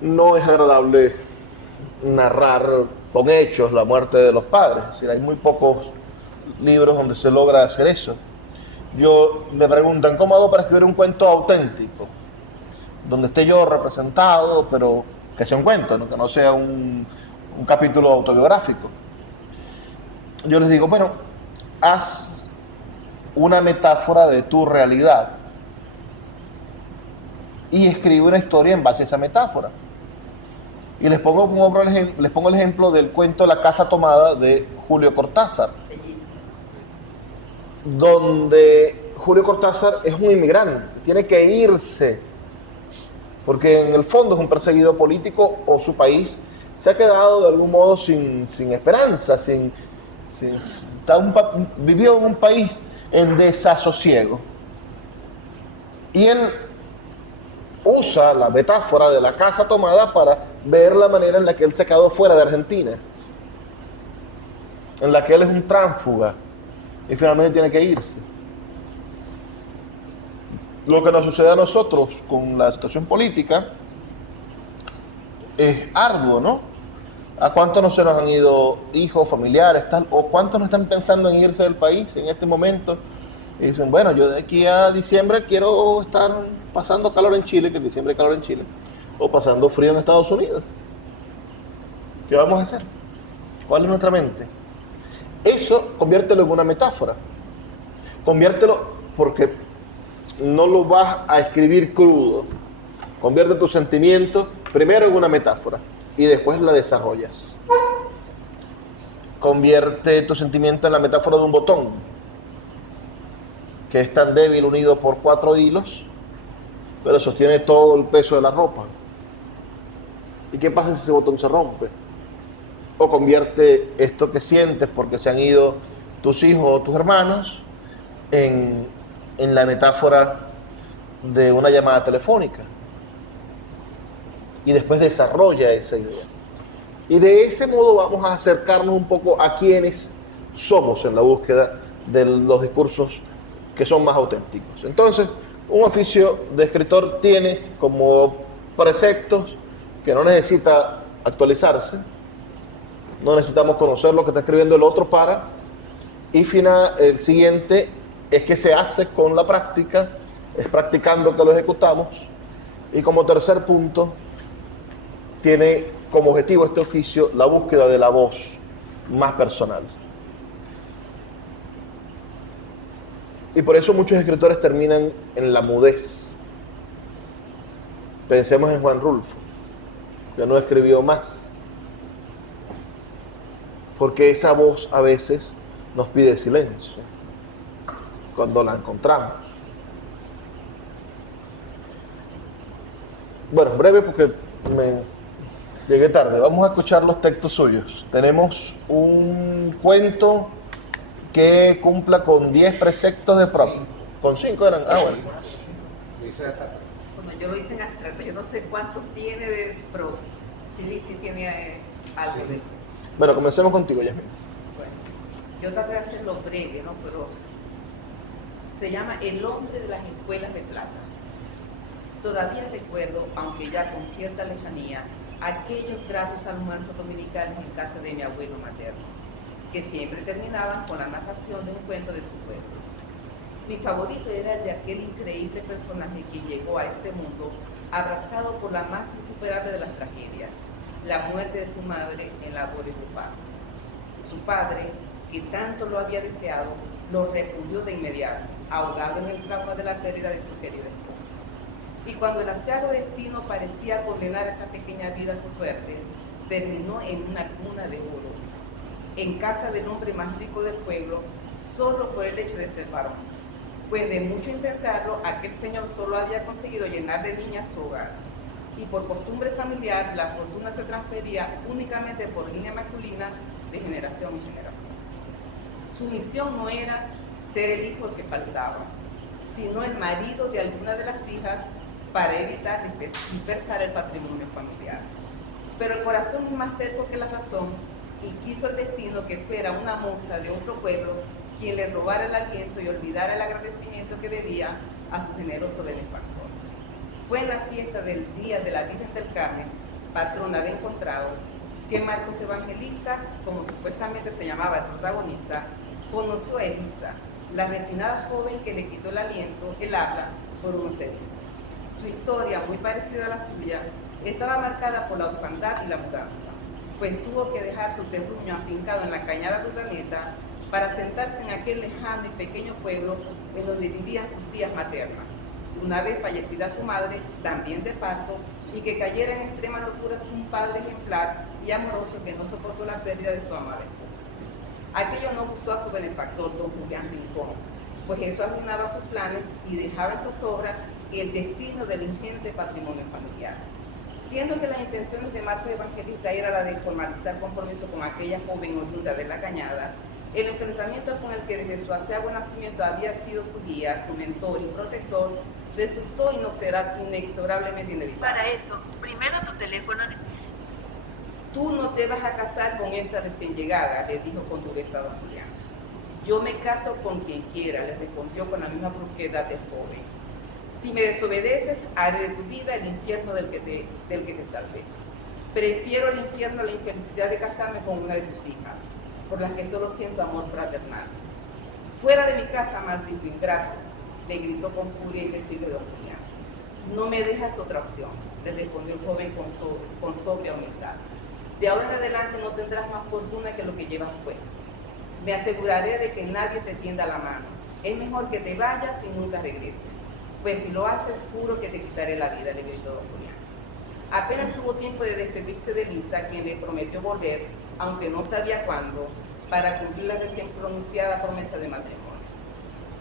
no es agradable narrar con hechos la muerte de los padres. Es decir, hay muy pocos libros donde se logra hacer eso. Me preguntan, ¿cómo hago para escribir un cuento auténtico? Donde esté yo representado, pero que sea un cuento, ¿no? Que no sea un capítulo autobiográfico. Yo les digo, bueno, haz una metáfora de tu realidad y escribe una historia en base a esa metáfora. Y les pongo el ejemplo del cuento La casa tomada de Julio Cortázar, donde Julio Cortázar es un inmigrante, tiene que irse, porque en el fondo es un perseguido político o su país se ha quedado de algún modo sin esperanza, vivió en un país en desasosiego. Y él usa la metáfora de la casa tomada para ver la manera en la que él se quedó fuera de Argentina, en la que él es un tránsfuga y finalmente tiene que irse. Lo que nos sucede a nosotros con la situación política es arduo, ¿no? ¿A cuántos no se nos han ido hijos, familiares, tal? ¿O cuántos no están pensando en irse del país en este momento? Y dicen, bueno, yo de aquí a diciembre quiero estar pasando calor en Chile, que en diciembre hay calor en Chile, o pasando frío en Estados Unidos. ¿Qué vamos a hacer? ¿Cuál es nuestra mente? Eso conviértelo en una metáfora. Conviértelo porque no lo vas a escribir crudo. Convierte tus sentimientos primero en una metáfora y después la desarrollas. Convierte tu sentimiento en la metáfora de un botón que es tan débil unido por 4 hilos, pero sostiene todo el peso de la ropa. ¿Y qué pasa si ese botón se rompe? O convierte esto que sientes porque se han ido tus hijos o tus hermanos en la metáfora de una llamada telefónica. Y después desarrolla esa idea. Y de ese modo vamos a acercarnos un poco a quienes somos en la búsqueda de los discursos que son más auténticos. Entonces, un oficio de escritor tiene como preceptos que no necesita actualizarse, no necesitamos conocer lo que está escribiendo el otro para, y el siguiente es que se hace con la práctica, es practicando que lo ejecutamos, y como tercer punto, tiene como objetivo este oficio la búsqueda de la voz más personal. Y por eso muchos escritores terminan en la mudez. Pensemos en Juan Rulfo, que no escribió más, porque esa voz a veces nos pide silencio cuando la encontramos. Bueno, breve porque llegué tarde. Vamos a escuchar los textos suyos. Tenemos un cuento que cumpla con 10 preceptos de propio. Con 5 eran. Ah, bueno. Bueno, yo lo hice en abstracto. Yo no sé cuántos tiene pero sí tiene algo de. Bueno, comencemos contigo, Yasmin. Bueno, yo traté de hacerlo breve, ¿no? Pero se llama El hombre de las escuelas de plata. Todavía recuerdo, aunque ya con cierta lejanía, aquellos gratos almuerzos dominicales en casa de mi abuelo materno, que siempre terminaban con la narración de un cuento de su pueblo. Mi favorito era el de aquel increíble personaje que llegó a este mundo abrazado por la más insuperable de las tragedias, la muerte de su madre en la boda de Bupá. Su padre, que tanto lo había deseado, lo repudió de inmediato, ahogado en el trauma de la pérdida de su querida esposa. Y cuando el aseado destino parecía condenar a esa pequeña vida a su suerte, terminó en una cuna de oro, en casa del hombre más rico del pueblo, solo por el hecho de ser varón. Pues de mucho intentarlo, aquel señor solo había conseguido llenar de niñas su hogar. Y por costumbre familiar, la fortuna se transfería únicamente por línea masculina de generación en generación. Su misión no era ser el hijo que faltaba, sino el marido de alguna de las hijas para evitar dispersar el patrimonio familiar. Pero el corazón es más terco que la razón y quiso el destino que fuera una moza de otro pueblo quien le robara el aliento y olvidara el agradecimiento que debía a su generoso benefactor. Fue en la fiesta del Día de la Virgen del Carmen, patrona de encontrados, que Marcos Evangelista, como supuestamente se llamaba el protagonista, conoció a Elisa, la refinada joven que le quitó el aliento, el habla, por unos segundos. Su historia, muy parecida a la suya, estaba marcada por la orfandad y la mudanza, pues tuvo que dejar su terruño afincado en la cañada de Urdaneta para sentarse en aquel lejano y pequeño pueblo en donde vivían sus tías maternas, una vez fallecida su madre, también de parto, y que cayera en extrema locura un padre ejemplar y amoroso que no soportó la pérdida de su amada esposa. Aquello no gustó a su benefactor, don Julián Rincón, pues esto arruinaba sus planes y dejaba en zozobra el destino del ingente patrimonio familiar. Siendo que las intenciones de Marcos Evangelista era la de formalizar compromiso con aquella joven oriunda de la Cañada, el enfrentamiento con el que desde su aciago nacimiento había sido su guía, su mentor y protector, resultó inexorablemente inevitable. Para eso, primero tu teléfono. Tú no te vas a casar con esa recién llegada, le dijo con dureza a don Julián. Yo me caso con quien quiera, le respondió con la misma brusquedad del joven. Si me desobedeces, haré de tu vida el infierno del que te salvé. Prefiero el infierno a la infelicidad de casarme con una de tus hijas, por las que solo siento amor fraternal. Fuera de mi casa, maldito ingrato, le gritó con furia y irascible don Julián. No me dejas otra opción, le respondió el joven con sobria humildad. De ahora en adelante no tendrás más fortuna que lo que llevas puesto. Me aseguraré de que nadie te tienda la mano. Es mejor que te vayas y nunca regreses. Pues si lo haces, juro que te quitaré la vida, le gritó don Julián. Apenas tuvo tiempo de despedirse de Elisa, quien le prometió volver, aunque no sabía cuándo, para cumplir la recién pronunciada promesa de matrimonio.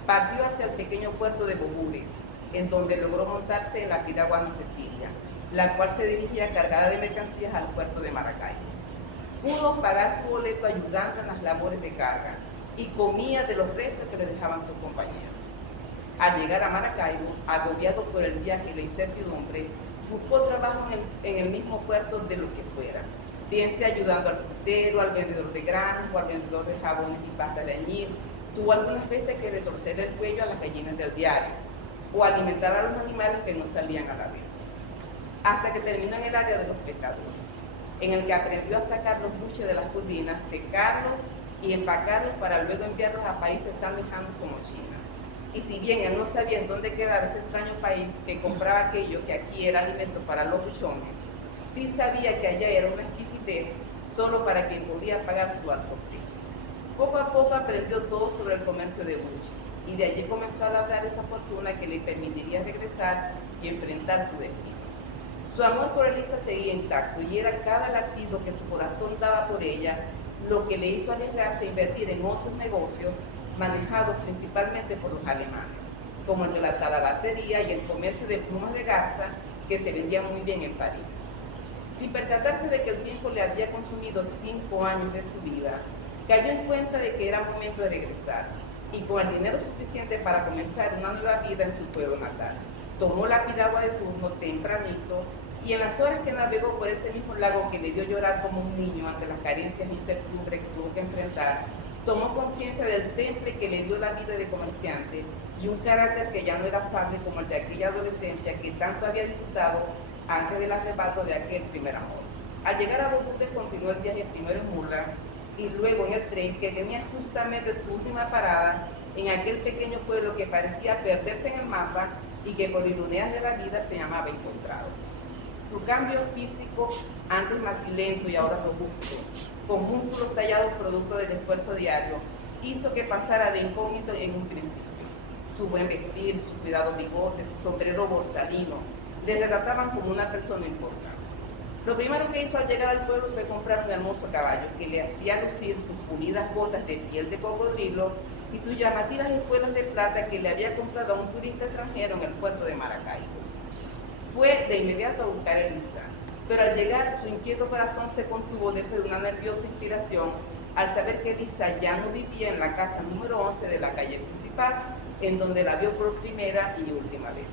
Partió hacia el pequeño puerto de Bogures, en donde logró montarse en la piragua Ana Cecilia, la cual se dirigía cargada de mercancías al puerto de Maracaibo. Pudo pagar su boleto ayudando en las labores de carga y comía de los restos que le dejaban sus compañeros. Al llegar a Maracaibo, agobiado por el viaje y la incertidumbre, buscó trabajo en el mismo puerto de lo que fuera, bien sea ayudando al frutero, al vendedor de granos o al vendedor de jabones y pasta de añil. Tuvo algunas veces que retorcer el cuello a las gallinas del diario o alimentar a los animales que no salían a la venta, hasta que terminó en el área de los pescadores, en el que aprendió a sacar los buches de las turbinas, secarlos y empacarlos para luego enviarlos a países tan lejanos como China. Y si bien él no sabía en dónde quedaba ese extraño país que compraba aquello que aquí era alimento para los buchones, sí sabía que allá era una exquisitez solo para quien podía pagar su alto precio. Poco a poco aprendió todo sobre el comercio de buches y de allí comenzó a labrar esa fortuna que le permitiría regresar y enfrentar su destino. Su amor por Elisa seguía intacto y era cada latido que su corazón daba por ella lo que le hizo arriesgarse a invertir en otros negocios manejados principalmente por los alemanes, como el de la talabartería y el comercio de plumas de garza que se vendía muy bien en París. Sin percatarse de que el tiempo le había consumido 5 años de su vida, cayó en cuenta de que era momento de regresar y con el dinero suficiente para comenzar una nueva vida en su pueblo natal. Tomó la piragua de turno tempranito y en las horas que navegó por ese mismo lago que le dio llorar como un niño ante las carencias e incertidumbre que tuvo que enfrentar, tomó conciencia del temple que le dio la vida de comerciante y un carácter que ya no era afable como el de aquella adolescencia que tanto había disfrutado antes del arrebato de aquel primer amor. Al llegar a Bogotá continuó el viaje primero en mula y luego en el tren que tenía justamente su última parada en aquel pequeño pueblo que parecía perderse en el mapa y que por ironías de la vida se llamaba Encontrados. Su cambio físico, antes macilento y ahora robusto, con músculos tallados producto del esfuerzo diario, hizo que pasara de incógnito en un principio. Su buen vestir, su cuidado bigote, su sombrero borsalino, le retrataban como una persona importante. Lo primero que hizo al llegar al pueblo fue comprar un hermoso caballo que le hacía lucir sus pulidas botas de piel de cocodrilo y sus llamativas espuelas de plata que le había comprado a un turista extranjero en el puerto de Maracaibo. Fue de inmediato a buscar a Elisa, pero al llegar su inquieto corazón se contuvo después de una nerviosa inspiración al saber que Elisa ya no vivía en la casa número 11 de la calle principal, en donde la vio por primera y última vez.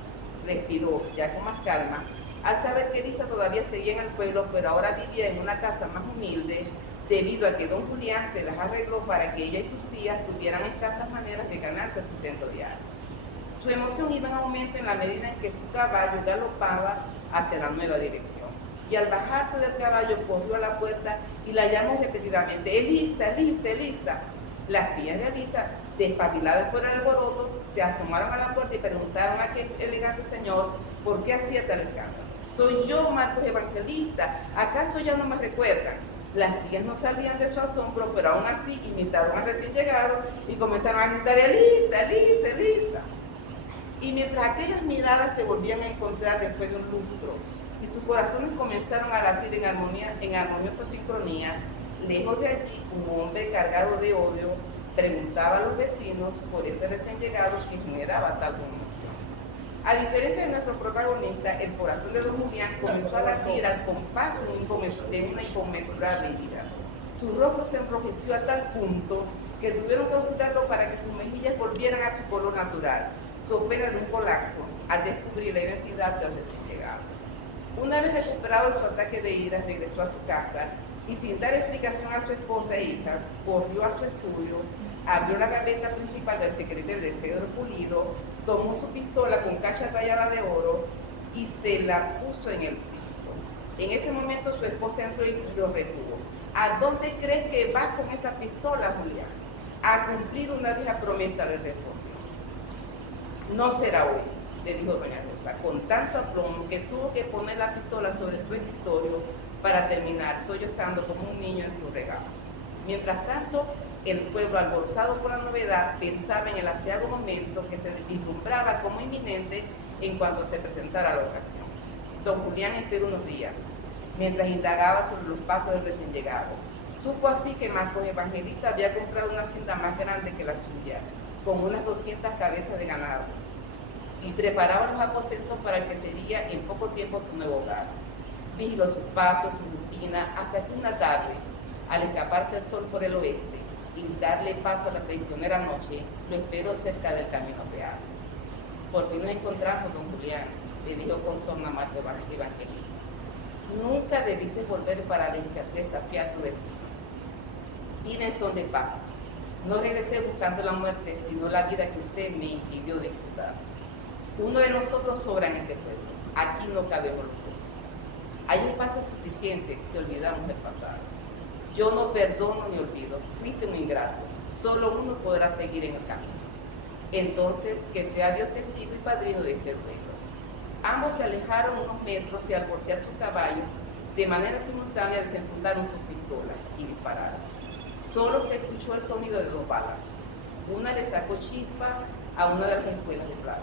Respiró ya con más calma al saber que Elisa todavía seguía en el pueblo, pero ahora vivía en una casa más humilde, debido a que don Julián se las arregló para que ella y sus tías tuvieran escasas maneras de ganarse sustento diario. Su emoción iba en aumento en la medida en que su caballo galopaba hacia la nueva dirección. y al bajarse del caballo corrió a la puerta y la llamó repetidamente, Elisa, Elisa, Elisa. Las tías de Elisa, despabiladas por el alboroto, se asomaron a la puerta y preguntaron a aquel elegante señor por qué hacía tal escándalo. Soy yo, Marcos Evangelista, ¿acaso ya no me recuerdan? Las tías no salían de su asombro, pero aún así imitaron al recién llegado y comenzaron a gritar, Elisa, Elisa, Elisa. Y mientras aquellas miradas se volvían a encontrar después de un lustro y sus corazones comenzaron a latir en armoniosa sincronía, lejos de allí, un hombre cargado de odio preguntaba a los vecinos por ese recién llegado que generaba tal conmoción. A diferencia de nuestro protagonista, el corazón de don Julián comenzó a latir al compás de una inconmensurable ira. Su rostro se enrojeció a tal punto que tuvieron que auxiliarlo para que sus mejillas volvieran a su color natural, so pena de un colapso, al descubrir la identidad del recién llegado. Una vez recuperado su ataque de ira, regresó a su casa y sin dar explicación a su esposa e hijas, corrió a su estudio, abrió la gaveta principal del secretario de cedro pulido, tomó su pistola con cacha tallada de oro y se la puso en el cinto. En ese momento su esposa entró y lo retuvo. ¿A dónde crees que vas con esa pistola, Julián? A cumplir una vieja promesa del reforma. No será hoy, le dijo doña Rosa, con tanto aplomo que tuvo que poner la pistola sobre su escritorio para terminar sollozando como un niño en su regazo. Mientras tanto, el pueblo, alborozado por la novedad, pensaba en el aciago momento que se vislumbraba como inminente en cuanto se presentara la ocasión. Don Julián esperó unos días, mientras indagaba sobre los pasos del recién llegado. Supo así que Marcos Evangelista había comprado una hacienda más grande que la suya, con unas 200 cabezas de ganado, y preparaba los aposentos para el que sería en poco tiempo su nuevo hogar. Vigiló sus pasos, su rutina, hasta que una tarde, al escaparse el sol por el oeste y darle paso a la traicionera noche, lo esperó cerca del camino real. Por fin nos encontramos, don Julián, le dijo con sorna Marcos Evangelista. Nunca debiste volver para desafiar tu destino. Vine en son de paz. No regresé buscando la muerte, sino la vida que usted me impidió disfrutar. Uno de nosotros sobra en este pueblo. Aquí no cabemos los dos. Hay espacio suficiente si olvidamos el pasado. Yo no perdono ni olvido. Fuiste un ingrato. Solo uno podrá seguir en el camino. Entonces, que sea Dios testigo y padrino de este ruego. Ambos se alejaron unos metros y al voltear sus caballos, de manera simultánea desenfundaron sus pistolas y dispararon. Solo se escuchó el sonido de 2 balas. Una le sacó chispa a una de las espuelas de plata,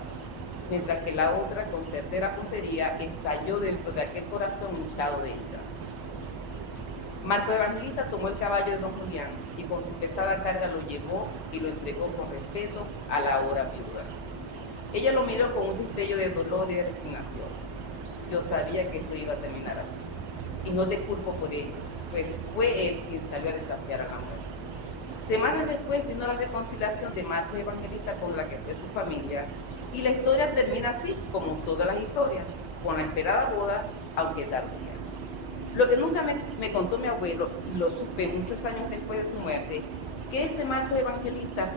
mientras que la otra, con certera puntería, estalló dentro de aquel corazón hinchado de ira. Marcos Evangelista tomó el caballo de don Julián y con su pesada carga lo llevó y lo entregó con respeto a la ahora viuda. Ella lo miró con un destello de dolor y de resignación. Yo sabía que esto iba a terminar así, y no te culpo por ello, pues fue él quien salió a desafiar a la muerte. Semanas después vino la reconciliación de Marcos Evangelista con la que fue su familia, y la historia termina así, como todas las historias, con la esperada boda, aunque tardía. Lo que nunca me contó mi abuelo, y lo supe muchos años después de su muerte, que ese Marcos Evangelista,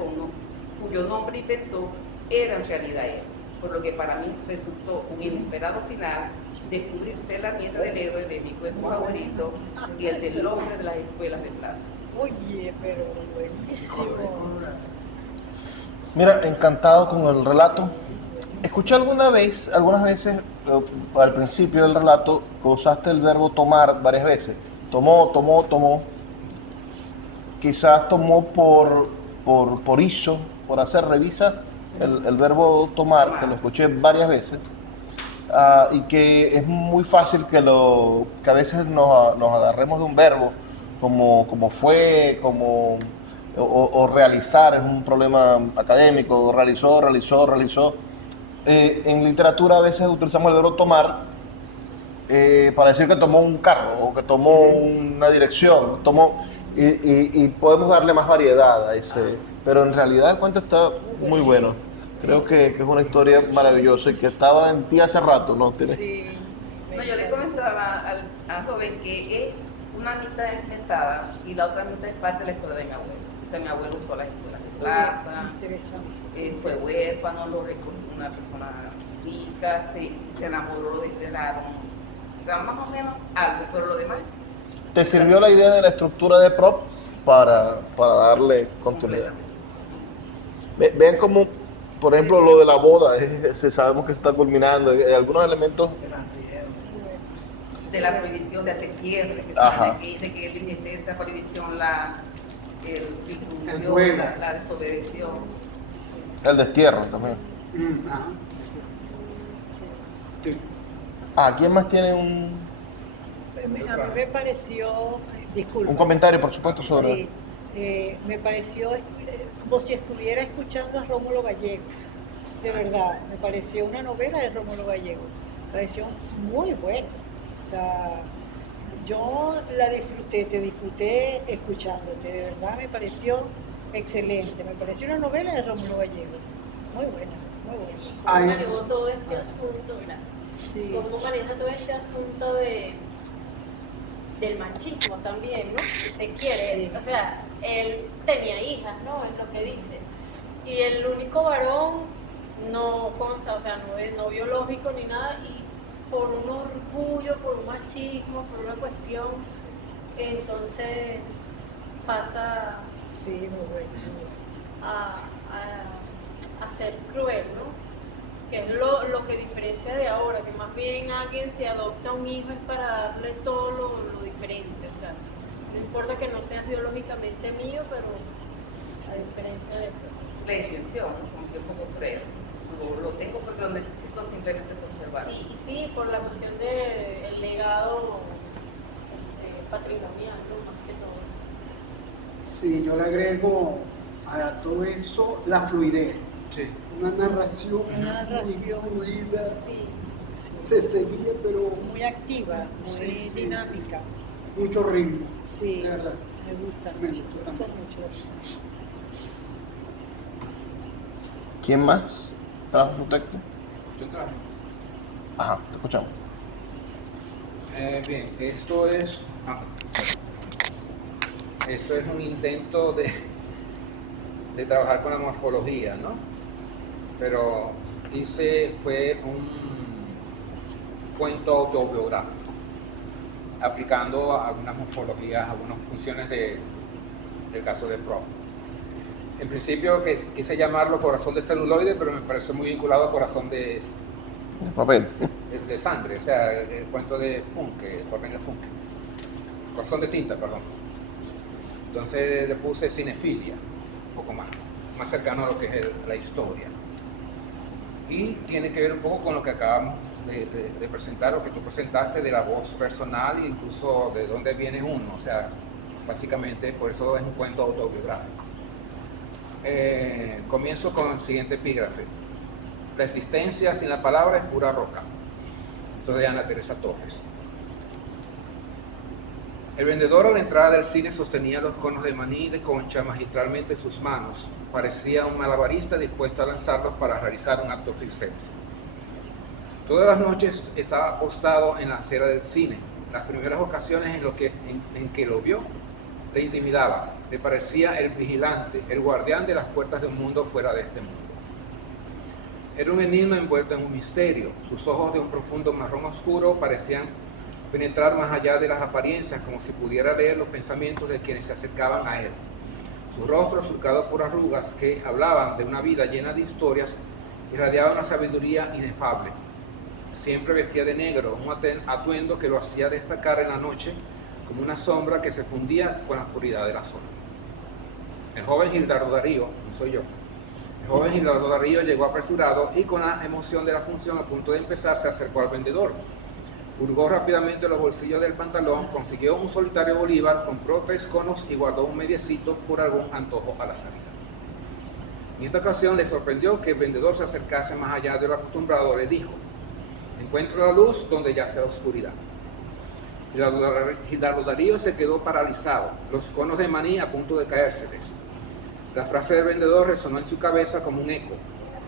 cuyo nombre inventó, era en realidad él, por lo que para mí resultó un inesperado final descubrirse la nieta del héroe de mi cuento favorito y el del hombre de las espuelas de plata. Oye, pero buenísimo. Mira, encantado con el relato. Escuché algunas veces, al principio del relato, que usaste el verbo tomar varias veces. Tomó. Quizás tomó por hizo, por hacer, revisa el verbo tomar, que lo escuché varias veces. Y que es muy fácil que a veces nos agarremos de un verbo como fue, o realizar, es un problema académico, realizó. En literatura a veces utilizamos el verbo tomar para decir que tomó un carro o que tomó una dirección, y podemos darle más variedad a ese, pero en realidad el cuento está muy bueno. Creo que es una historia maravillosa y que estaba en ti hace rato, ¿no? Sí. No, yo le comentaba al joven que es una mitad inventada y la otra mitad es parte de la historia de mi abuelo. O sea, mi abuelo usó las escuelas de plata, fue huérfano, una persona rica, se enamoró, lo desterraron, sea, más o menos algo, pero lo demás, ¿Te sirvió la idea de la estructura de prop para darle continuidad? Vean cómo, por ejemplo, lo de la boda, sabemos que se está culminando, hay algunos elementos. de la prohibición de destierro, que Ajá. sabe de que esa prohibición El duelo. la desobedeció. El destierro también. Ajá. Sí. ¿Quién más tiene un A mí me pareció, disculpa. comentario, por supuesto, sobre Sí, me pareció como si estuviera escuchando a Rómulo Gallegos, de verdad, me pareció una novela de Rómulo Gallegos, me pareció muy buena, o sea, yo la disfruté, te disfruté escuchándote, de verdad me pareció excelente, me pareció una novela de Rómulo Gallegos, muy buena, muy buena. Y cómo Ah, manejó es- todo este asunto, gracias. Sí. Cómo maneja todo este asunto del machismo también, ¿no? Si se quiere. Sí. O sea, él tenía hijas, ¿no? Es lo que dice. Y el único varón no consta, o sea, no biológico ni nada, y por un orgullo, por un machismo, por una cuestión, entonces pasa Sí, muy buena, muy buena. a ser cruel, ¿no? Que es lo que diferencia de ahora, que más bien alguien se adopta un hijo es para darle todo lo diferente, o sea, no importa que no seas biológicamente mío, pero a diferencia de eso. La intención, como que un poco cruel. Lo tengo porque lo necesito simplemente conservar. Sí, por la cuestión del legado patrimonial, ¿no? Más que todo. Sí, yo le agrego a todo eso la fluidez. Sí. Una narración Una narración. muy fluida, Sí. se seguía, pero Muy activa, muy Sí, sí. dinámica. mucho ritmo. Sí, De verdad. me gusta, Me me gustó gustó también. mucho. ¿Quién más trajo su texto? Yo traje. Ajá, te escuchamos. Bien, esto es un intento de trabajar con la morfología, ¿no? Pero fue un cuento autobiográfico, aplicando algunas morfologías, algunas funciones del caso de Proust. En principio quise llamarlo Corazón de celuloide, pero me pareció muy vinculado a Corazón de El papel. sangre, o sea, el cuento de Funke, Cornelia Funke. Corazón de tinta, perdón. Entonces le puse cinefilia, un poco más cercano a lo que es la historia. Y tiene que ver un poco con lo que acabamos de presentar, lo que tú presentaste de la voz personal e incluso de dónde viene uno, o sea, básicamente por eso es un cuento autobiográfico. Comienzo con el siguiente epígrafe. La existencia sin la palabra es pura roca. Esto es de Ana Teresa Torres. El vendedor a la entrada del cine sostenía los conos de maní y de concha magistralmente en sus manos. Parecía un malabarista dispuesto a lanzarlos para realizar un acto circense. Todas las noches estaba apostado en la acera del cine. Las primeras ocasiones en que lo vio, le intimidaba. Le parecía el vigilante, el guardián de las puertas de un mundo fuera de este mundo. Era un enigma envuelto en un misterio. Sus ojos de un profundo marrón oscuro parecían penetrar más allá de las apariencias, como si pudiera leer los pensamientos de quienes se acercaban a él. Su rostro, surcado por arrugas que hablaban de una vida llena de historias, irradiaba una sabiduría inefable. Siempre vestía de negro, un atuendo que lo hacía destacar en la noche como una sombra que se fundía con la oscuridad de la zona. El joven Gildardo Darío, no soy yo, el joven Gildardo Darío llegó apresurado y con la emoción de la función a punto de empezar se acercó al vendedor. Hurgó rápidamente los bolsillos del pantalón, consiguió un solitario bolívar, compró 3 conos y guardó un mediecito por algún antojo a la salida. En esta ocasión le sorprendió que el vendedor se acercase más allá de lo acostumbrado. Le dijo: encuentro la luz donde yace la oscuridad. Gildardo Darío se quedó paralizado, los conos de maní a punto de caérseles. La frase del vendedor resonó en su cabeza como un eco: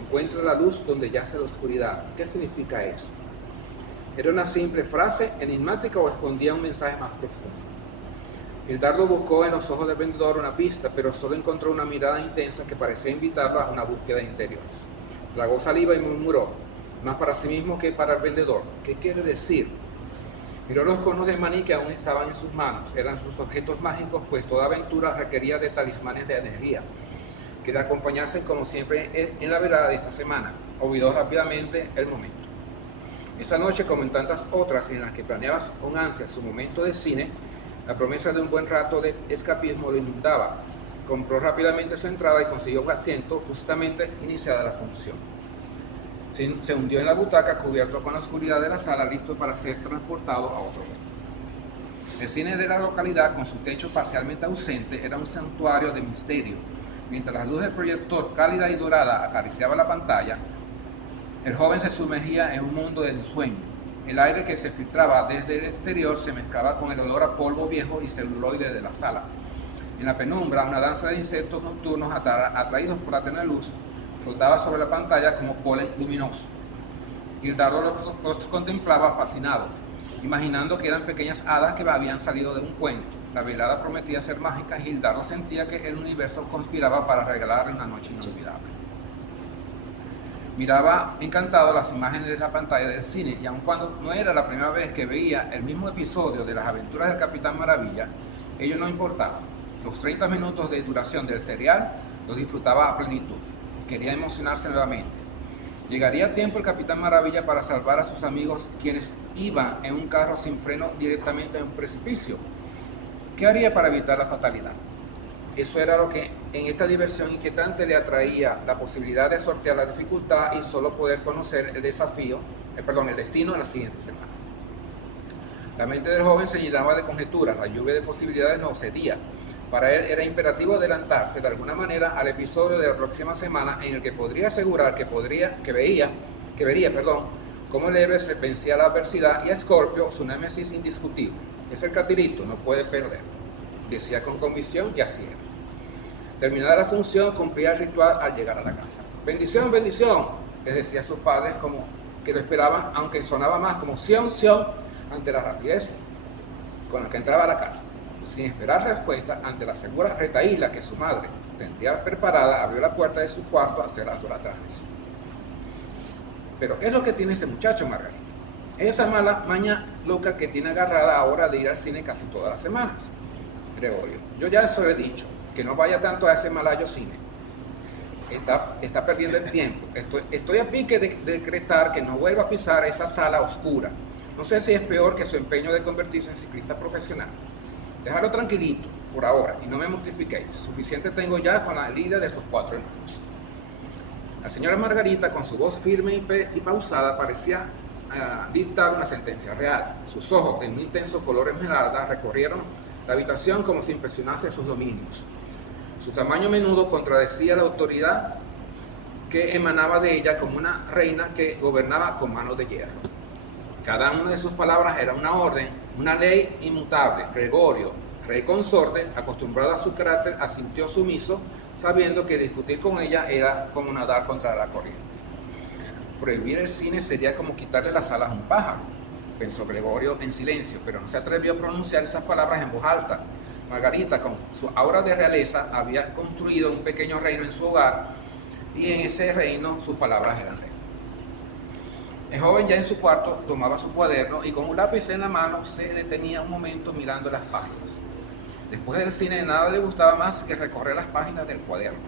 encuentra la luz donde yace la oscuridad. ¿Qué significa eso? ¿Era una simple frase enigmática o escondía un mensaje más profundo? Gildardo buscó en los ojos del vendedor una pista, pero solo encontró una mirada intensa que parecía invitarlo a una búsqueda interior. Tragó saliva y murmuró, más para sí mismo que para el vendedor: ¿qué quiere decir? Miró los conos de maní que aún estaban en sus manos. Eran sus objetos mágicos, pues toda aventura requería de talismanes de energía que le acompañasen como siempre en la velada de esta semana. Olvidó rápidamente el momento. Esa noche, como en tantas otras en las que planeaba con ansia su momento de cine, la promesa de un buen rato de escapismo lo inundaba. Compró rápidamente su entrada y consiguió un asiento justamente iniciada la función. Se hundió en la butaca, cubierto con la oscuridad de la sala, listo para ser transportado a otro mundo. El cine de la localidad, con su techo parcialmente ausente, era un santuario de misterio. Mientras la luz del proyector cálida y dorada acariciaba la pantalla, el joven se sumergía en un mundo de ensueño. El aire que se filtraba desde el exterior se mezclaba con el olor a polvo viejo y celuloide de la sala. En la penumbra, una danza de insectos nocturnos atraídos por la tenue luz flotaba sobre la pantalla como polen luminoso. Gildardo los contemplaba fascinado, imaginando que eran pequeñas hadas que habían salido de un cuento. La velada prometía ser mágica y Gildardo sentía que el universo conspiraba para regalarle una noche inolvidable. Miraba encantado las imágenes de la pantalla del cine y aun cuando no era la primera vez que veía el mismo episodio de las aventuras del Capitán Maravilla, ello no importaba. Los 30 minutos de duración del serial los disfrutaba a plenitud. Quería emocionarse nuevamente. Llegaría a tiempo el Capitán Maravilla para salvar a sus amigos, quienes iban en un carro sin freno directamente en un precipicio. ¿Qué haría para evitar la fatalidad? Eso era lo que en esta diversión inquietante le atraía, la posibilidad de sortear la dificultad y solo poder conocer el destino en la siguiente semana. La mente del joven se llenaba de conjeturas, la lluvia de posibilidades no cedía. Para él era imperativo adelantarse de alguna manera al episodio de la próxima semana en el que podría asegurar que vería cómo el héroe se vencía la adversidad y a Scorpio, su némesis indiscutible. Es el catirito, no puede perder, decía con convicción y así era. Terminada la función, cumplía el ritual al llegar a la casa. Bendición, bendición, les decía a sus padres como que lo esperaban, aunque sonaba más como sion, ante la rapidez con la que entraba a la casa. Sin esperar respuesta, ante la segura retahíla que su madre tendría preparada, abrió la puerta de su cuarto cerrando la atrás. Pero ¿qué es lo que tiene ese muchacho, Margarita? Esa mala maña loca que tiene agarrada ahora de ir al cine casi todas las semanas. Gregorio, yo ya eso he dicho, que no vaya tanto a ese malayo cine. Está perdiendo el tiempo. Estoy a pique de decretar que no vuelva a pisar esa sala oscura. No sé si es peor que su empeño de convertirse en ciclista profesional. Déjalo tranquilito, por ahora, y no me mortifiquéis. Suficiente tengo ya con la lidia de sus 4 hermanos. La señora Margarita, con su voz firme y pausada, parecía dictar una sentencia real. Sus ojos, de un intenso color esmeralda, recorrieron la habitación como si impresionase sus dominios. Su tamaño menudo contradecía la autoridad que emanaba de ella como una reina que gobernaba con manos de hierro. Cada una de sus palabras era una orden, una ley inmutable. Gregorio, rey consorte, acostumbrado a su carácter, asintió sumiso, sabiendo que discutir con ella era como nadar contra la corriente. Prohibir el cine sería como quitarle las alas a un pájaro, pensó Gregorio en silencio, pero no se atrevió a pronunciar esas palabras en voz alta. Margarita, con su aura de realeza, había construido un pequeño reino en su hogar, y en ese reino sus palabras eran ley. El joven, ya en su cuarto, tomaba su cuaderno y con un lápiz en la mano se detenía un momento mirando las páginas. Después del cine nada le gustaba más que recorrer las páginas del cuaderno,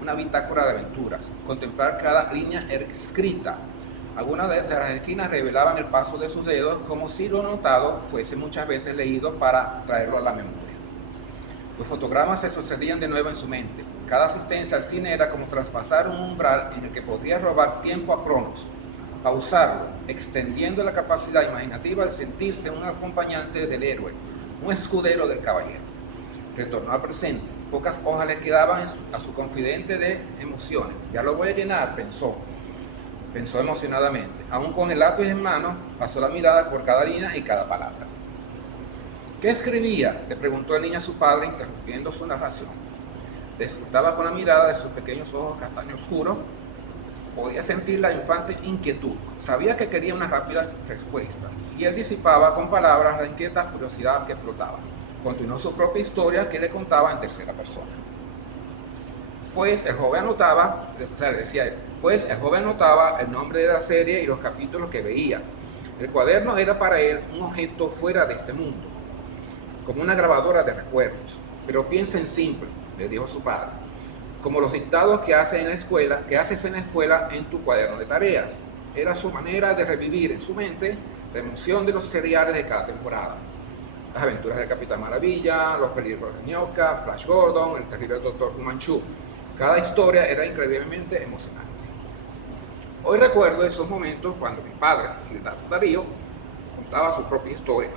una bitácora de aventuras, contemplar cada línea escrita. Algunas de las esquinas revelaban el paso de sus dedos como si lo notado fuese muchas veces leído para traerlo a la memoria. Los fotogramas se sucedían de nuevo en su mente. Cada asistencia al cine era como traspasar un umbral en el que podría robar tiempo a Cronos, pausarlo, extendiendo la capacidad imaginativa de sentirse un acompañante del héroe, un escudero del caballero. Retornó al presente. Pocas hojas le quedaban a su confidente de emociones. Ya lo voy a llenar, pensó emocionadamente. Aún con el lápiz en mano, pasó la mirada por cada línea y cada palabra. ¿Qué escribía?, le preguntó el niño a su padre, interrumpiendo su narración. Le escrutaba con la mirada de sus pequeños ojos castaño oscuros. Podía sentir la infante inquietud. Sabía que quería una rápida respuesta, y él disipaba con palabras la inquieta curiosidad que flotaba. Continuó su propia historia, que le contaba en tercera persona. Pues el joven anotaba el nombre de la serie y los capítulos que veía. El cuaderno era para él un objeto fuera de este mundo, como una grabadora de recuerdos. Pero piensa en simple, le dijo su padre, como los dictados que haces en la escuela en tu cuaderno de tareas. Era su manera de revivir en su mente la emoción de los seriales de cada temporada. Las aventuras del Capitán Maravilla, los peligros de Ñoca, Flash Gordon, el terrible Dr. Fu Manchu. Cada historia era increíblemente emocionante. Hoy recuerdo esos momentos cuando mi padre, Darío, contaba su propia historia,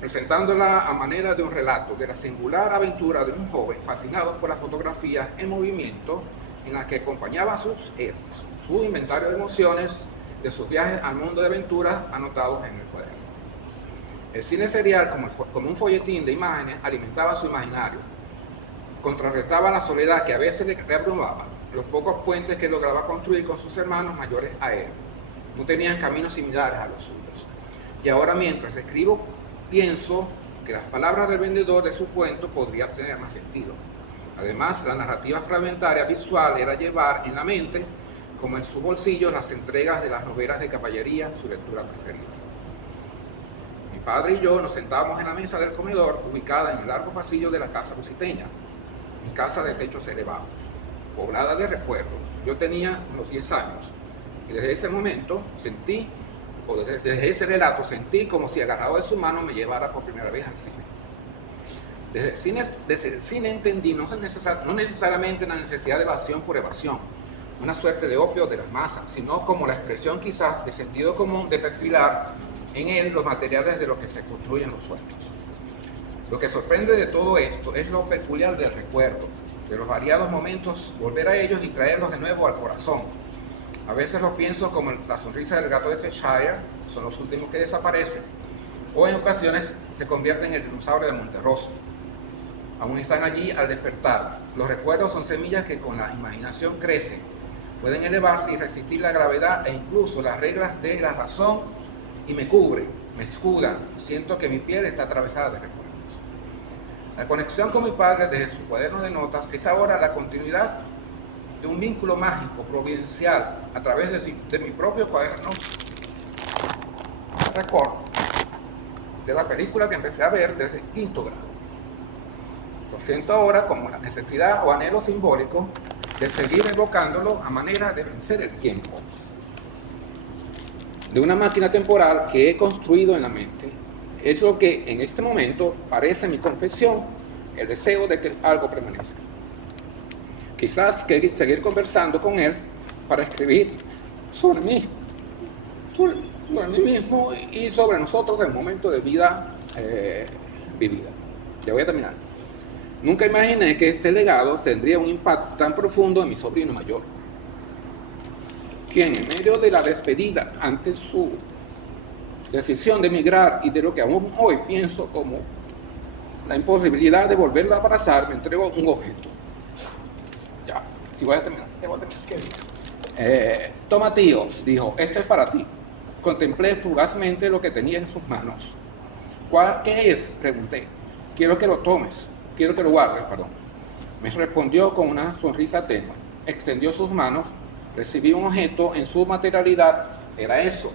presentándola a manera de un relato de la singular aventura de un joven fascinado por las fotografías en movimiento en la que acompañaba a sus héroes, su inventario de emociones, de sus viajes al mundo de aventuras anotados en el cuaderno. El cine serial, como un folletín de imágenes, alimentaba su imaginario, contrarrestaba la soledad que a veces le abrumaba, los pocos puentes que lograba construir con sus hermanos mayores a él. No tenían caminos similares a los suyos. Y ahora, mientras escribo, pienso que las palabras del vendedor de su cuento podrían tener más sentido. Además, la narrativa fragmentaria visual era llevar en la mente, como en su bolsillo, las entregas de las novelas de caballería, su lectura preferida. Mi padre y yo nos sentábamos en la mesa del comedor, ubicada en el largo pasillo de la casa lusiteña, mi casa de techos elevados, poblada de recuerdos. Yo tenía unos 10 años, y desde ese momento desde ese relato sentí como si agarrado de su mano me llevara por primera vez al cine. Desde el cine entendí no necesariamente la necesidad de evasión por evasión, una suerte de opio de las masas, sino como la expresión quizás de sentido común de perfilar en él los materiales de los que se construyen los sueños. Lo que sorprende de todo esto es lo peculiar del recuerdo, de los variados momentos, volver a ellos y traerlos de nuevo al corazón. A veces los pienso como la sonrisa del gato de Cheshire, son los últimos que desaparecen, o en ocasiones se convierten en el dinosaurio de Monterroso. Aún están allí al despertar. Los recuerdos son semillas que con la imaginación crecen, pueden elevarse y resistir la gravedad e incluso las reglas de la razón y me cubren, me escudan. Siento que mi piel está atravesada de recuerdos. La conexión con mi padre desde su cuaderno de notas es ahora la continuidad de un vínculo mágico, providencial, a través de mi propio cuaderno. Recuerdo de la película que empecé a ver desde quinto grado. Lo siento ahora como la necesidad o anhelo simbólico de seguir evocándolo a manera de vencer el tiempo. De una máquina temporal que he construido en la mente, es lo que en este momento parece mi confesión, el deseo de que algo permanezca. Quizás seguir conversando con él para escribir sobre mí mismo y sobre nosotros en el momento de vida vivida. Ya voy a terminar. Nunca imaginé que este legado tendría un impacto tan profundo en mi sobrino mayor, quien en medio de la despedida ante su decisión de emigrar y de lo que aún hoy pienso como la imposibilidad de volverlo a abrazar, me entregó un objeto. Ya, si voy a terminar, toma, tío, dijo, esto es para ti. Contemplé fugazmente lo que tenía en sus manos. ¿Qué es?, pregunté. Quiero que lo guardes, perdón. Me respondió con una sonrisa tenue. Extendió sus manos, recibí un objeto en su materialidad, era eso.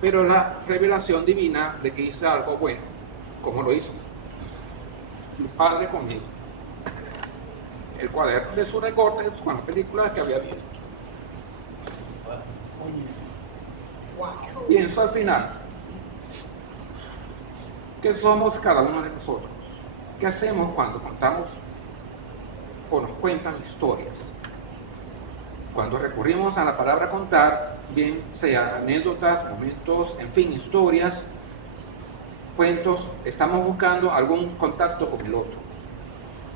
Pero la revelación divina de que hice algo bueno, ¿cómo lo hizo? Mi padre conmigo. El cuaderno de sus recortes con las películas que había visto. Pienso al final, ¿qué somos cada uno de nosotros? ¿Qué hacemos cuando contamos o nos cuentan historias? Cuando recurrimos a la palabra contar, bien sea anécdotas, momentos, en fin, historias, cuentos, estamos buscando algún contacto con el otro.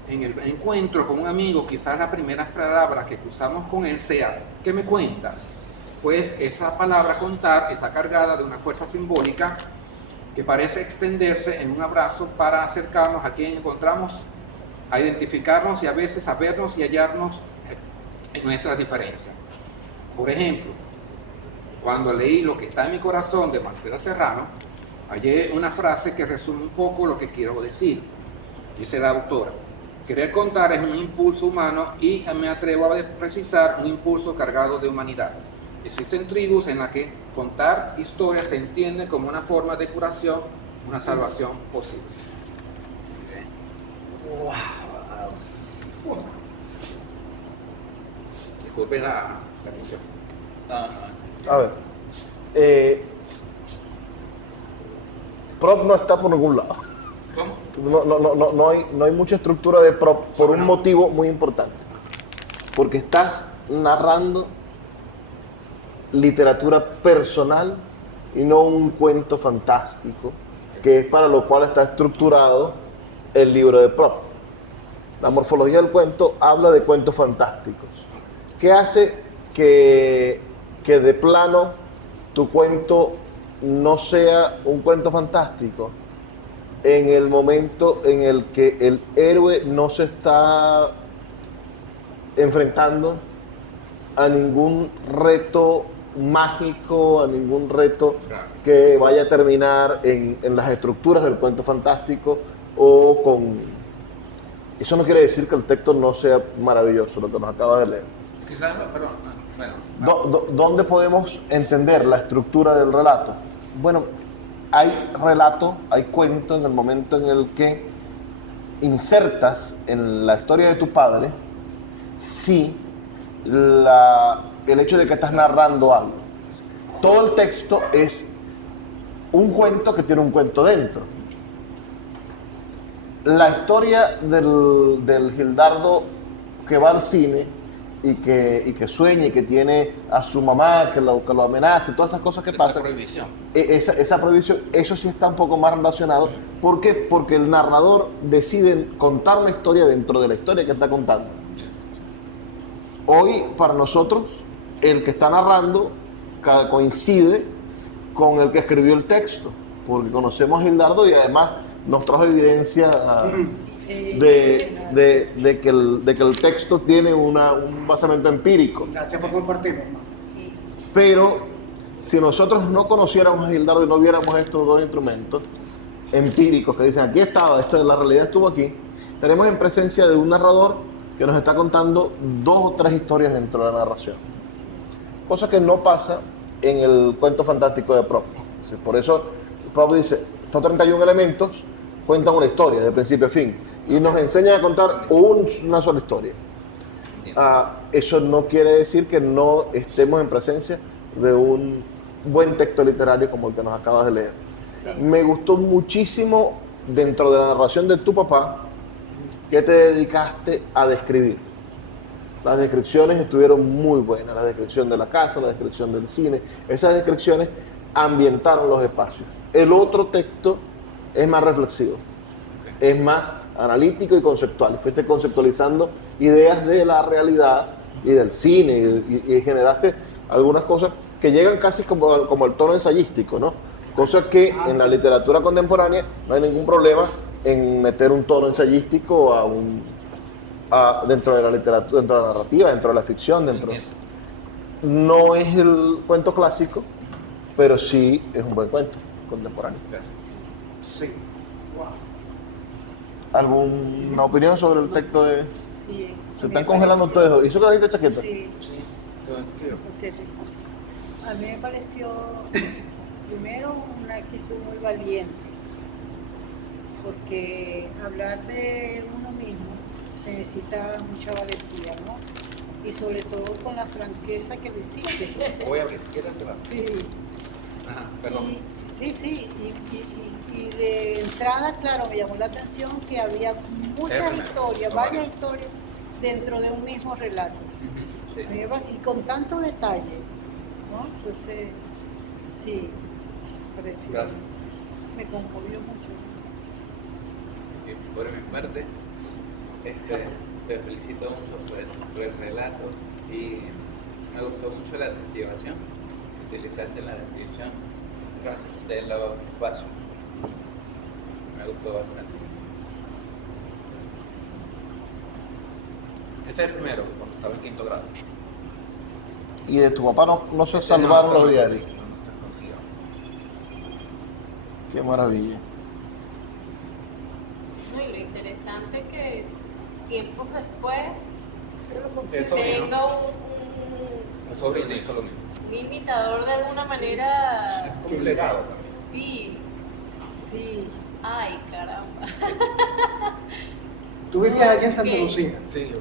En el encuentro con un amigo, quizás las primeras palabras que cruzamos con él sea, ¿qué me cuentas? Pues esa palabra contar está cargada de una fuerza simbólica que parece extenderse en un abrazo para acercarnos a quien encontramos, a identificarnos y a veces a vernos y hallarnos en nuestras diferencias. Por ejemplo, cuando leí Lo que está en mi corazón de Marcela Serrano, hallé una frase que resume un poco lo que quiero decir. Dice la autora, querer contar es un impulso humano y me atrevo a precisar un impulso cargado de humanidad. Existen tribus en las que contar historias se entiende como una forma de curación, una salvación posible. Disculpen la emisión. A ver. Prop no está por ningún lado. ¿Cómo? No hay mucha estructura de prop por un No. motivo muy importante. Porque estás narrando literatura personal y no un cuento fantástico, que es para lo cual está estructurado el libro de prop. La morfología del cuento habla de cuentos fantásticos. ¿Qué hace que de plano tu cuento no sea un cuento fantástico? En el momento en el que el héroe no se está enfrentando a ningún reto mágico, a ningún reto Claro. que vaya a terminar en las estructuras del cuento fantástico o con... Eso no quiere decir que el texto no sea maravilloso, lo que nos acaba de leer. Quizás, perdón, bueno. ¿Dónde podemos entender la estructura del relato? Bueno, hay relato, hay cuento en el momento en el que insertas en la historia de tu padre, sí, el hecho de que estás narrando algo. Todo el texto es un cuento que tiene un cuento dentro. La historia del Gildardo que va al cine y que sueña y que tiene a su mamá que lo amenaza y todas estas cosas que La pasan, prohibición. esa prohibición, eso sí está un poco más relacionado. ¿Por qué? Porque el narrador decide contar una historia dentro de la historia que está contando. Hoy, para nosotros, el que está narrando coincide con el que escribió el texto, porque conocemos a Gildardo y además nos trajo evidencia de que el texto tiene un basamento empírico. Gracias por compartirlo, hermano. Sí. Pero si nosotros no conociéramos a Gildardo y no viéramos estos dos instrumentos empíricos que dicen aquí estaba, la realidad estuvo aquí, estaremos en presencia de un narrador que nos está contando 2 o 3 historias dentro de la narración. Cosa que no pasa en el cuento fantástico de Proust. Por eso Proust dice, estos 31 elementos cuentan una historia de principio a fin y nos enseñan a contar una sola historia. Eso no quiere decir que no estemos en presencia de un buen texto literario como el que nos acabas de leer. Sí. Me gustó muchísimo dentro de la narración de tu papá que te dedicaste a describir. Las descripciones estuvieron muy buenas, la descripción de la casa, la descripción del cine, esas descripciones ambientaron los espacios. El otro texto es más reflexivo, es más analítico y conceptual. Fuiste conceptualizando ideas de la realidad y del cine y generaste algunas cosas que llegan casi como el tono ensayístico, ¿no? Cosas que en la literatura contemporánea no hay ningún problema en meter un tono ensayístico dentro de la literatura, dentro de la narrativa, dentro de la ficción, No es el cuento clásico, pero sí es un buen cuento contemporáneo. Gracias. Sí. Wow. ¿Alguna opinión sobre el texto de...? Sí, Se me están congelando pareció- ustedes dos. ¿Hizo carita chaqueta? Sí, Sí, yo qué rico. A mí me pareció, primero, una actitud muy valiente, porque hablar de uno mismo se necesita mucha valentía, ¿no? Y sobre todo con la franqueza que lo hiciste. voy a abrir. ¿Quieres que va? Sí. Ajá, perdón. Y de entrada, claro, me llamó la atención que había muchas Primero, historias, no varias vale. historias dentro de un mismo relato. Sí. A mí me parece- y con tanto detalle, ¿no? Entonces, sí, me pareció, Gracias. me conmovió mucho. Y por mi parte, te felicito mucho por el relato y me gustó mucho la descripción que utilizaste en la descripción de los espacios. Me gustó bastante. Este es el primero, cuando estaba en 5º grado. Y de tu papá no se Este salvaron no, los ese no, diarios. ese no se consiguió. Qué maravilla. No, y lo interesante que tiempos después Eso mismo. tenga El sobrino hizo lo mismo. un imitador de alguna manera. Como un legado. Sí. Sí. Ay, caramba. Tú vivías allá en Santa Ok. Lucía, Sí, yo.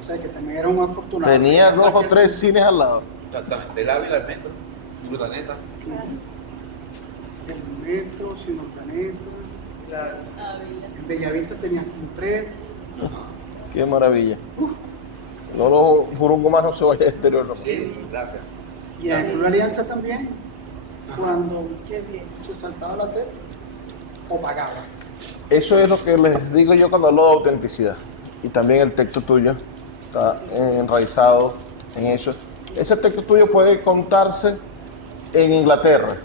o sea que también era un afortunado. Tenía 2 o 3 cines al lado. Exactamente. Del Ávila al metro, Urdaneta. El metro, simultáneo. Ávila. En Bellavista tenías como 3. Qué maravilla. No lo jurungo más no se vaya al exterior. No. Sí, gracias. Y en una alianza también, cuando Qué bien. se saltaba la cerca o pagaba. Eso es lo que les digo yo cuando hablo de autenticidad. Y también el texto tuyo está enraizado en eso. Ese texto tuyo puede contarse en Inglaterra.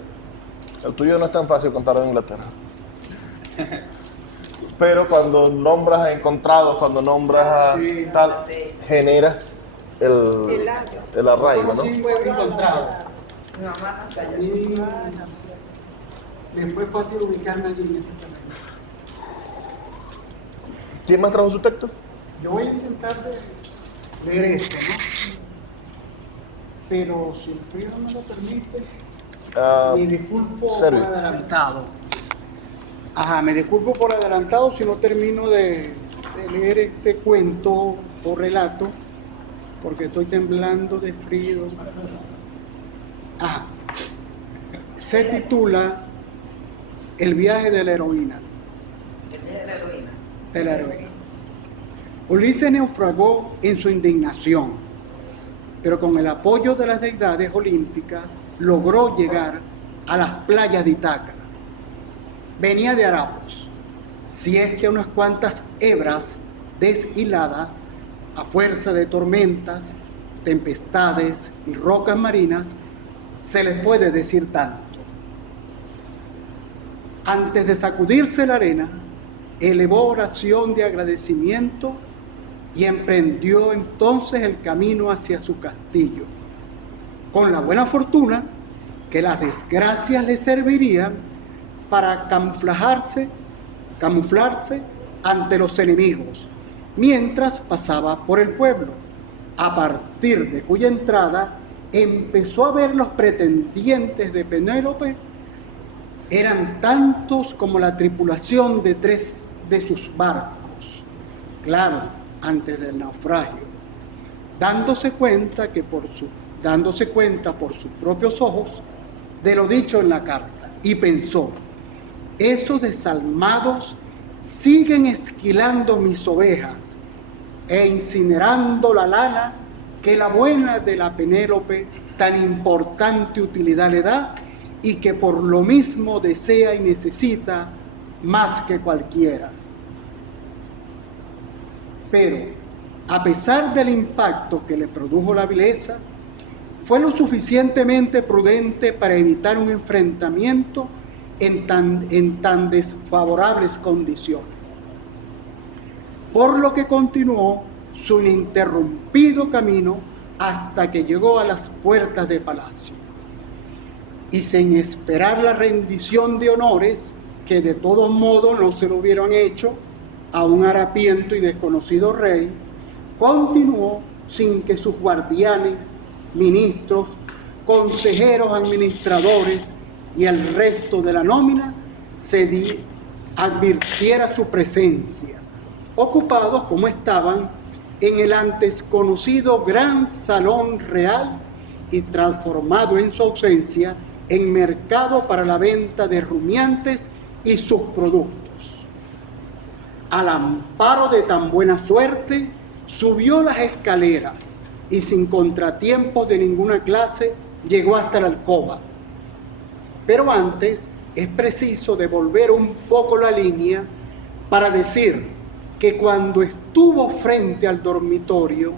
El tuyo no es tan fácil contarlo en Inglaterra. Pero cuando nombras a encontrados, cuando nombras a Sí. tal, generas El año. el arraigo, ¿no? Sí, fue encontrado. Mi mamá nació allá. Y Ah, nació. me fue fácil ubicarme allí en ese terreno. ¿Quién más trajo su texto? Yo voy a intentar de leer esto, ¿no? Pero si el frío no me lo permite, Ah, me disculpo Servio. por adelantado. Ajá, me disculpo por adelantado si no termino de leer este cuento o relato, porque estoy temblando de frío. Ajá. Se titula El viaje de la heroína. El día de la heroína. De la heroína. Ulises naufragó en su indignación, pero con el apoyo de las deidades olímpicas logró llegar a las playas de Ítaca. Venía de harapos, si es que unas cuantas hebras deshiladas, a fuerza de tormentas, tempestades y rocas marinas, se les puede decir tanto. Antes de sacudirse la arena, elevó oración de agradecimiento y emprendió entonces el camino hacia su castillo, con la buena fortuna que las desgracias le servirían para camuflarse ante los enemigos, mientras pasaba por el pueblo, a partir de cuya entrada empezó a ver los pretendientes de Penélope. Eran tantos como la tripulación de 3 de sus barcos, claro, antes del naufragio, dándose cuenta por sus propios ojos de lo dicho en la carta, y pensó: esos desalmados siguen esquilando mis ovejas e incinerando la lana que la buena de la Penélope tan importante utilidad le da, y que por lo mismo desea y necesita más que cualquiera. Pero, a pesar del impacto que le produjo la vileza, fue lo suficientemente prudente para evitar un enfrentamiento en tan desfavorables condiciones, por lo que continuó su ininterrumpido camino hasta que llegó a las puertas de palacio. Y sin esperar la rendición de honores, que de todos modos no se lo hubieran hecho a un harapiento y desconocido rey, continuó sin que sus guardianes, ministros, consejeros, administradores y el resto de la nómina se advirtiera su presencia, ocupados como estaban en el antes conocido gran salón real y transformado en su ausencia en mercado para la venta de rumiantes y sus productos. Al amparo de tan buena suerte, subió las escaleras y sin contratiempos de ninguna clase llegó hasta la alcoba. Pero antes es preciso devolver un poco la línea para decir que cuando estuvo frente al dormitorio,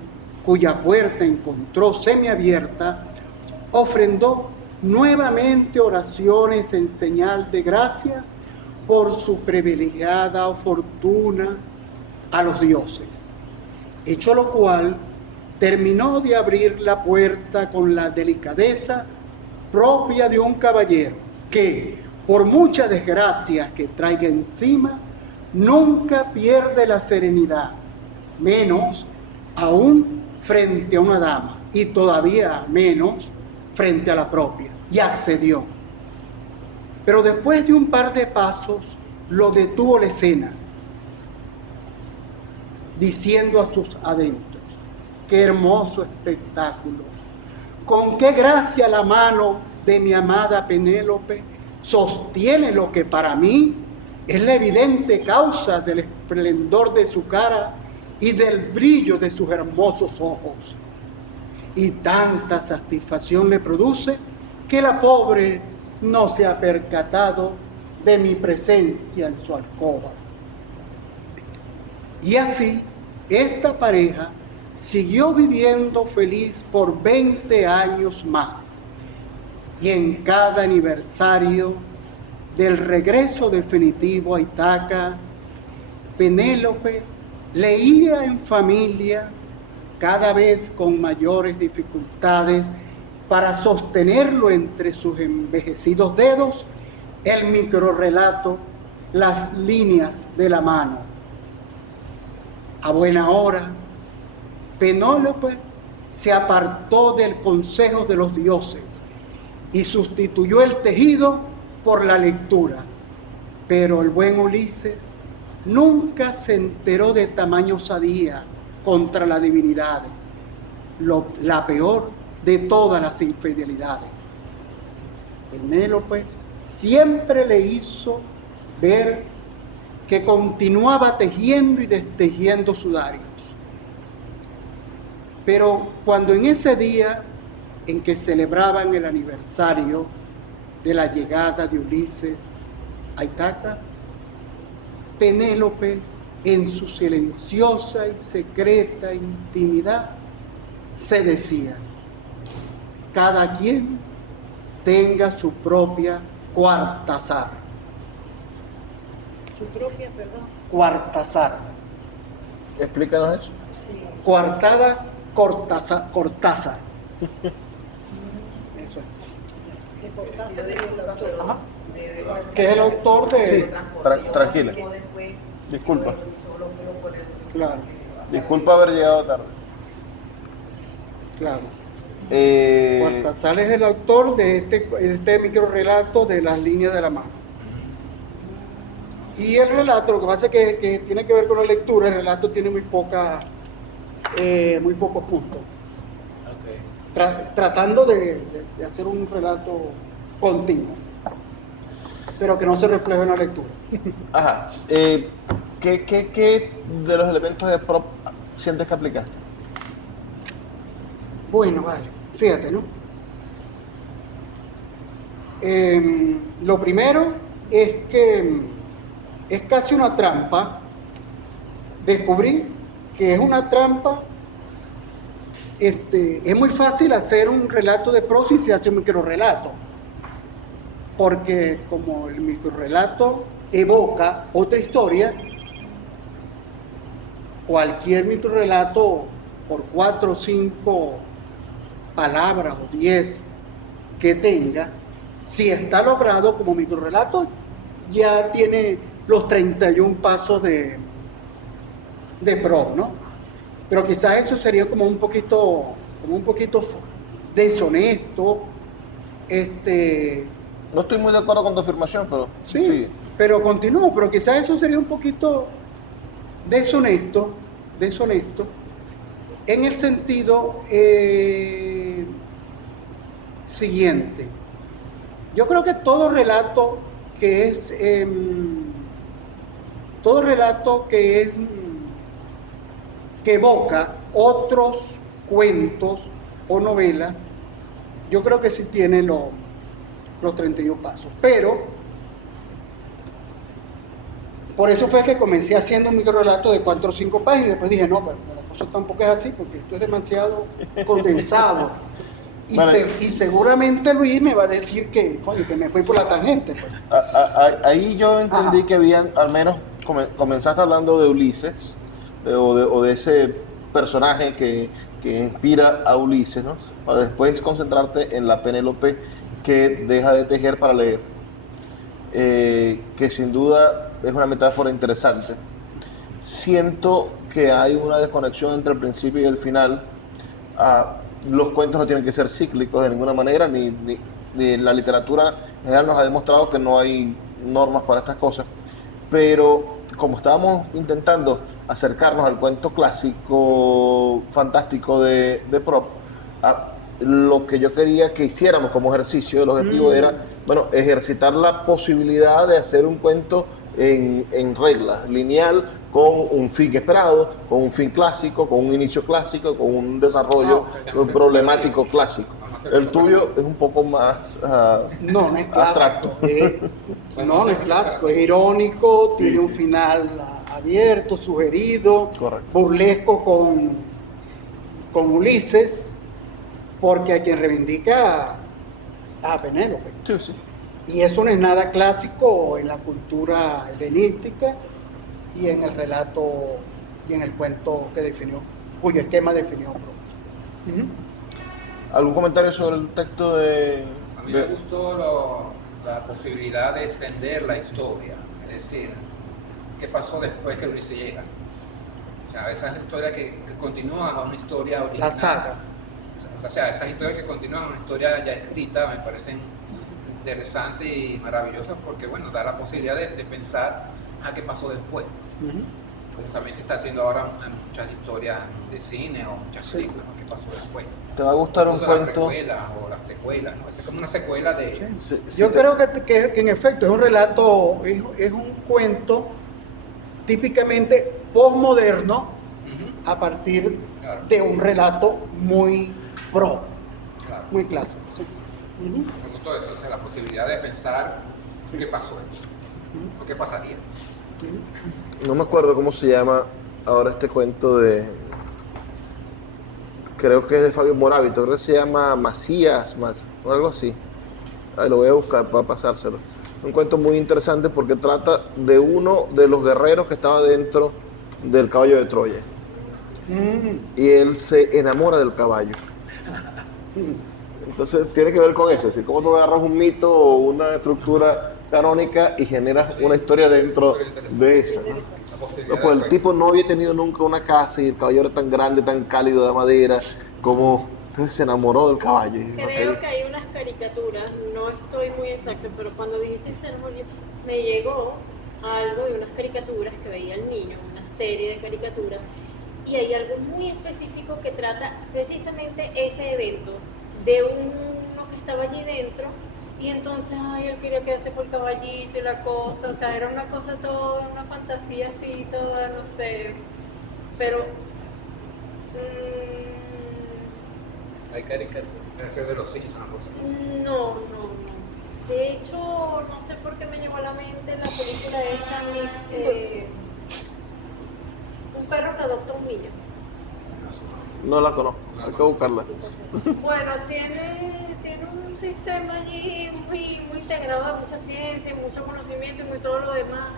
cuya puerta encontró semiabierta, ofrendó nuevamente oraciones en señal de gracias por su privilegiada fortuna a los dioses, hecho lo cual terminó de abrir la puerta con la delicadeza propia de un caballero que, por muchas desgracias que traiga encima, nunca pierde la serenidad, menos aún frente a una dama, y todavía menos frente a la propia y accedió. Pero después de un par de pasos lo detuvo la escena, diciendo a sus adentros: qué hermoso espectáculo, con qué gracia la mano de mi amada Penélope sostiene lo que para mí es la evidente causa del esplendor de su cara y del brillo de sus hermosos ojos. Y tanta satisfacción le produce que la pobre no se ha percatado de mi presencia en su alcoba. Y así, esta pareja siguió viviendo feliz por 20 años más. Y en cada aniversario del regreso definitivo a Ítaca, Penélope leía en familia, cada vez con mayores dificultades para sostenerlo entre sus envejecidos dedos, el microrrelato, las líneas de la mano. A buena hora, Penélope se apartó del consejo de los dioses y sustituyó el tejido por la lectura. Pero el buen Ulises nunca se enteró de tamaña osadía contra la divinidad, la peor de todas las infidelidades. Penélope siempre le hizo ver que continuaba tejiendo y destejiendo sudarios. Pero cuando en ese día en que celebraban el aniversario de la llegada de Ulises a Ítaca, Penélope, en su silenciosa y secreta intimidad, se decía: cada quien tenga su propia Cuartazar. Su propia, perdón. Cuartazar. Explícanos eso. Sí. Coartada, Cortázar. Eso es. De Cortázar del autor. Ajá. Que es el autor de... Sí, tranquila. Disculpa. Claro, Disculpa haber llegado tarde. claro. Cortázar es el autor de este microrrelato de las líneas de la mano. Y el relato, lo que pasa es que tiene que ver con la lectura, el relato tiene muy pocos puntos. Tratando de hacer un relato continuo, pero que no se refleje en la lectura. Ajá. ¿Qué de los elementos de prop sientes que aplicaste? Bueno, vale, fíjate, ¿no? Lo primero es que es casi una trampa. Descubrí que es una trampa. Es muy fácil hacer un relato de prosa y se hace un microrrelato, porque como el microrrelato evoca otra historia, cualquier microrrelato por 4 o 5 palabras o 10 que tenga, si está logrado como microrrelato, ya tiene los 31 pasos de pro, ¿no? Pero quizás eso sería como un poquito deshonesto. No estoy muy de acuerdo con tu afirmación, pero Sí, pero continúo, pero quizás eso sería un poquito deshonesto en el sentido siguiente. Yo creo que todo relato que evoca otros cuentos o novelas, yo creo que sí tiene los 31 pasos. Pero por eso fue que comencé haciendo un microrelato de 4 o 5 páginas y después dije, no, pero la cosa tampoco es así, porque esto es demasiado condensado. Y seguramente Luis me va a decir que me fui por la tangente. Pues. Ahí yo entendí que habían, al menos comenzaste hablando de Ulises, o de ese personaje que inspira a Ulises, ¿no? Para después concentrarte en la Penélope que deja de tejer para leer, que sin duda es una metáfora interesante. Siento que hay una desconexión entre el principio y el final. los cuentos no tienen que ser cíclicos de ninguna manera, ni la literatura en general nos ha demostrado que no hay normas para estas cosas. Pero como estábamos intentando acercarnos al cuento clásico, fantástico de Propp, lo que yo quería que hiciéramos como ejercicio, el objetivo era, bueno, ejercitar la posibilidad de hacer un cuento en reglas, lineal, con un fin esperado, con un fin clásico, con un inicio clásico, con un desarrollo problemático clásico. El tuyo es un poco más No es clásico. abstracto. No es clásico, es irónico, Sí, tiene un sí, final abierto, sugerido, Correcto. burlesco con Ulises, porque a quien reivindica a Penélope. Sí, sí. Y eso no es nada clásico en la cultura helenística y en el relato y en el cuento que definió, cuyo esquema definió Proust. ¿Algún comentario sobre el texto de...? A mí me gustó la posibilidad de extender la historia, es decir, qué pasó después que Ulises llega. O sea, esas historias que continúan a una historia original. La saga. O sea, esas historias que continúan a una historia ya escrita me parecen interesantes y maravillosas porque, bueno, da la posibilidad de pensar a qué pasó después. Como también se está haciendo ahora en muchas historias de cine o muchas películas, ¿no? ¿Qué pasó después? ¿Te va a gustar un Incluso las cuento? precuelas o las secuelas, ¿no? Es como una secuela de... Yo creo que en efecto es un relato, es un cuento típicamente postmoderno Ujú, a partir claro, de un relato muy pro, claro. muy clásico. Sí. Me gustó eso, o sea, la posibilidad de pensar qué pasó o qué pasaría. No me acuerdo cómo se llama ahora este cuento de... Creo que es de Fabio Moravito, creo que se llama Macías, o algo así. Ahí lo voy a buscar para pasárselo. Un cuento muy interesante porque trata de uno de los guerreros que estaba dentro del caballo de Troya. Y él se enamora del caballo. Entonces tiene que ver con eso, es decir, cómo tú agarras un mito o una estructura canónica y generas una historia dentro de esa, ¿no? La posibilidad No, pues el de- tipo no había tenido nunca una casa y el caballo era tan grande, tan cálido de madera, como entonces se enamoró del caballo. Y dijo, Creo "Ok". que hay unas caricaturas, no estoy muy exacta, pero cuando dijiste ese nombre, me llegó algo de unas caricaturas que veía el niño, una serie de caricaturas, y hay algo muy específico que trata precisamente ese evento de uno que estaba allí dentro, y entonces, ay, él quería quedarse por el caballito y la cosa, o sea, era una cosa toda, una fantasía así, toda, no sé, pero... Hay caricaturas. Debe ser de los Simpsons, algo así. No. De hecho, no sé por qué me llegó a la mente la película esta, un perro que adopta un niño. No la conozco, hay que buscarla. Bueno, tiene un sistema allí muy integrado de mucha ciencia, mucho conocimiento y muy todo lo demás,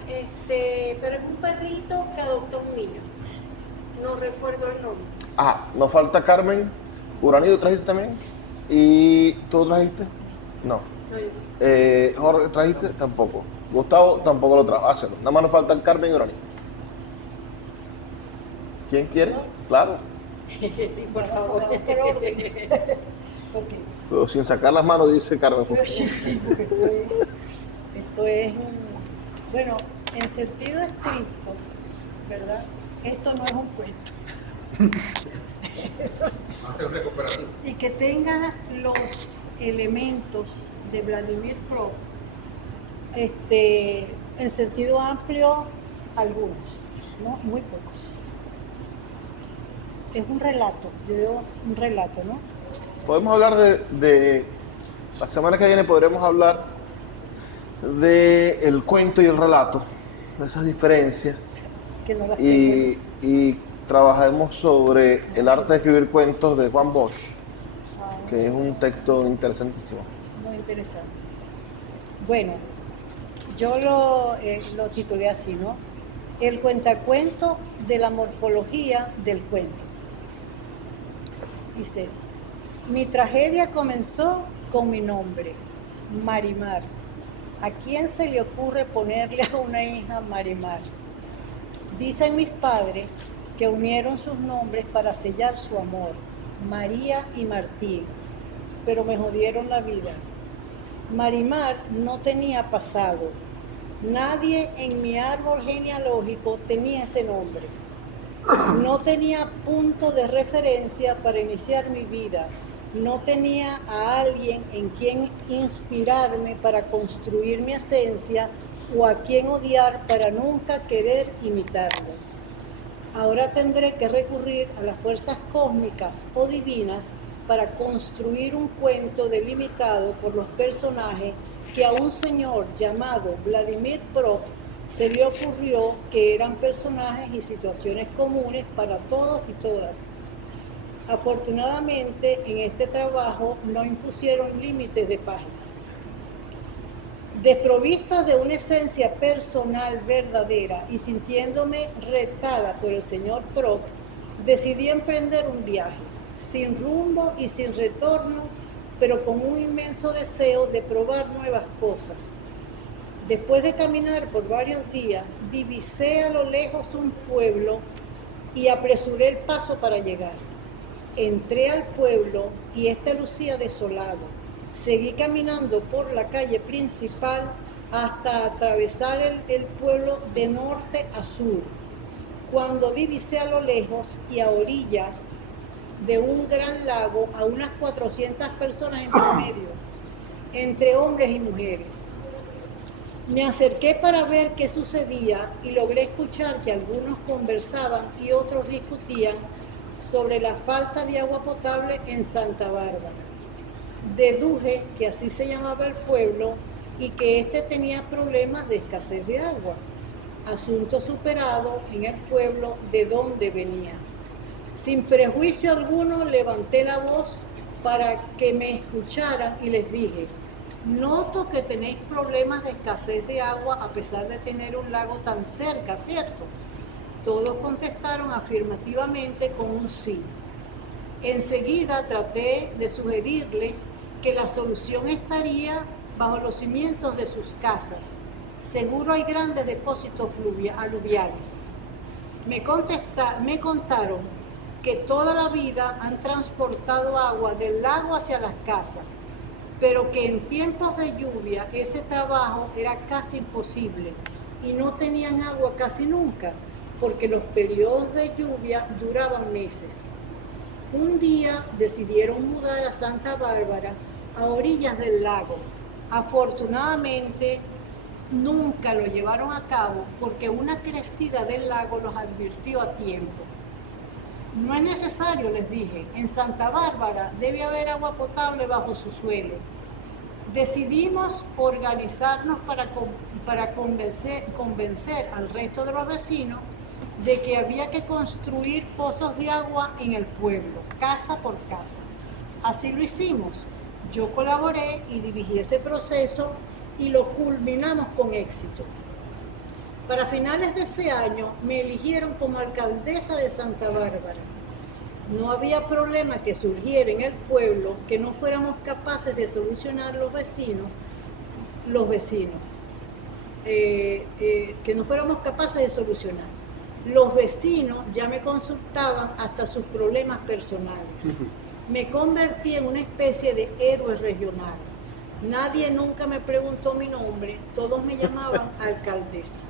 pero es un perrito que adopta un niño. No recuerdo el nombre. Ajá, nos falta Carmen. Uranido trajiste también. ¿Y tú trajiste? No. No, yo- Jorge, ¿trajiste? Tampoco. Gustavo tampoco lo trajo. Hácelo. Nada más nos faltan Carmen y Uranido. ¿Quién quiere? Claro. Sí, por favor. Vamos por orden. Ok. Pero sin sacar las manos, dice Carmen. Sí, sí, porque esto es bueno, en sentido estricto, ¿verdad? Esto no es un cuento. Eso- Vamos a hacer un recuperativo. y que tenga los elementos de Vladimir Propp, en sentido amplio, algunos, ¿no? Muy pocos. Es un relato, yo digo un relato, ¿no? Podemos hablar de la semana que viene podremos hablar de el cuento y el relato, de esas diferencias, Que no las y trabajemos sobre el arte de escribir cuentos de Juan Bosch, que es un texto interesantísimo. Muy interesante. Bueno, yo lo titulé así, ¿no? El cuentacuento de la morfología del cuento. Dice, mi tragedia comenzó con mi nombre, Marimar. ¿A quién se le ocurre ponerle a una hija Marimar? Dicen mis padres que unieron sus nombres para sellar su amor, María y Martín, pero me jodieron la vida. Marimar no tenía pasado. Nadie en mi árbol genealógico tenía ese nombre. No tenía punto de referencia para iniciar mi vida. No tenía a alguien en quien inspirarme para construir mi esencia o a quien odiar para nunca querer imitarlo. Ahora tendré que recurrir a las fuerzas cósmicas o divinas para construir un cuento delimitado por los personajes que a un señor llamado Vladimir Prok se le ocurrió que eran personajes y situaciones comunes para todos y todas. Afortunadamente, en este trabajo no impusieron límites de páginas. Desprovista de una esencia personal verdadera y sintiéndome retada por el señor Prok, decidí emprender un viaje, sin rumbo y sin retorno, pero con un inmenso deseo de probar nuevas cosas. Después de caminar por varios días, divisé a lo lejos un pueblo y apresuré el paso para llegar. Entré al pueblo y este lucía desolado. Seguí caminando por la calle principal hasta atravesar el pueblo de norte a sur, cuando divisé a lo lejos y a orillas de un gran lago a unas 400 personas en promedio, entre hombres y mujeres. Me acerqué para ver qué sucedía y logré escuchar que algunos conversaban y otros discutían sobre la falta de agua potable en Santa Bárbara. Deduje que así se llamaba el pueblo y que éste tenía problemas de escasez de agua, asunto superado en el pueblo de donde venía. Sin prejuicio alguno levanté la voz para que me escucharan y les dije: noto que tenéis problemas de escasez de agua a pesar de tener un lago tan cerca, ¿cierto? Todos contestaron afirmativamente con un sí. Enseguida traté de sugerirles que la solución estaría bajo los cimientos de sus casas. Seguro hay grandes depósitos aluviales. Me contaron que toda la vida han transportado agua del lago hacia las casas, pero que en tiempos de lluvia ese trabajo era casi imposible y no tenían agua casi nunca, porque los periodos de lluvia duraban meses. Un día decidieron mudar a Santa Bárbara, a orillas del lago. Afortunadamente, nunca lo llevaron a cabo porque una crecida del lago los advirtió a tiempo. No es necesario, les dije, en Santa Bárbara debe haber agua potable bajo su suelo. Decidimos organizarnos para convencer al resto de los vecinos de que había que construir pozos de agua en el pueblo, casa por casa. Así lo hicimos. Yo colaboré y dirigí ese proceso y lo culminamos con éxito. Para finales de ese año me eligieron como alcaldesa de Santa Bárbara. No había problema que surgiera en el pueblo que no fuéramos capaces de solucionar que no fuéramos capaces de solucionar. Los vecinos ya me consultaban hasta sus problemas personales. Me convertí en una especie de héroe regional. Nadie nunca me preguntó mi nombre, todos me llamaban alcaldesa.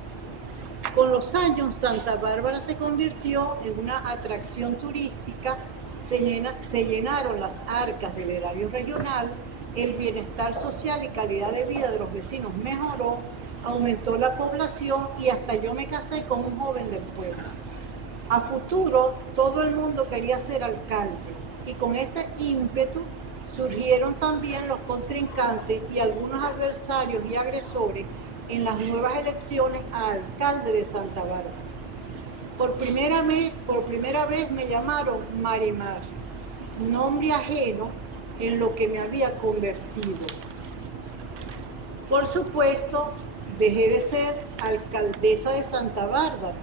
Con los años, Santa Bárbara se convirtió en una atracción turística, se llenaron las arcas del erario regional, el bienestar social y calidad de vida de los vecinos mejoró, aumentó la población y hasta yo me casé con un joven del pueblo. A futuro, todo el mundo quería ser alcalde y con este ímpetu surgieron también los contrincantes y algunos adversarios y agresores en las nuevas elecciones a alcalde de Santa Bárbara. Por primera vez me llamaron Marimar, nombre ajeno en lo que me había convertido. Por supuesto, dejé de ser alcaldesa de Santa Bárbara.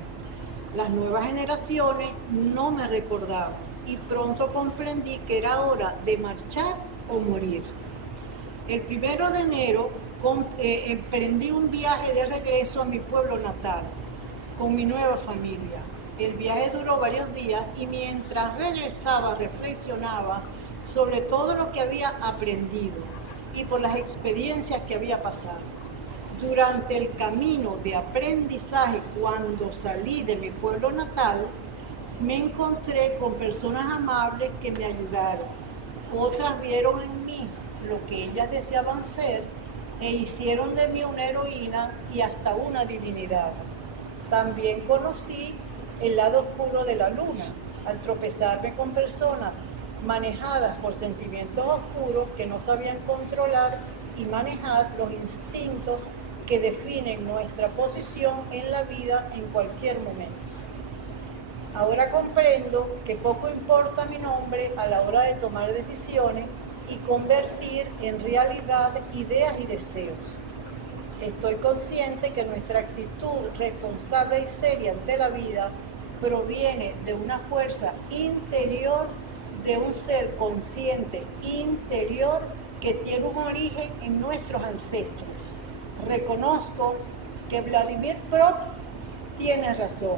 Las nuevas generaciones no me recordaban y pronto comprendí que era hora de marchar o morir. El 1 de enero emprendí un viaje de regreso a mi pueblo natal con mi nueva familia. El viaje duró varios días y mientras regresaba reflexionaba sobre todo lo que había aprendido y por las experiencias que había pasado. Durante el camino de aprendizaje, cuando salí de mi pueblo natal, me encontré con personas amables que me ayudaron. Otras vieron en mí lo que ellas deseaban ser e hicieron de mí una heroína y hasta una divinidad. También conocí el lado oscuro de la luna, al tropezarme con personas manejadas por sentimientos oscuros que no sabían controlar y manejar los instintos que definen nuestra posición en la vida en cualquier momento. Ahora comprendo que poco importa mi nombre a la hora de tomar decisiones y convertir en realidad ideas y deseos. Estoy consciente que nuestra actitud responsable y seria ante la vida proviene de una fuerza interior, de un ser consciente interior que tiene un origen en nuestros ancestros. Reconozco que Vladimir Prop tiene razón.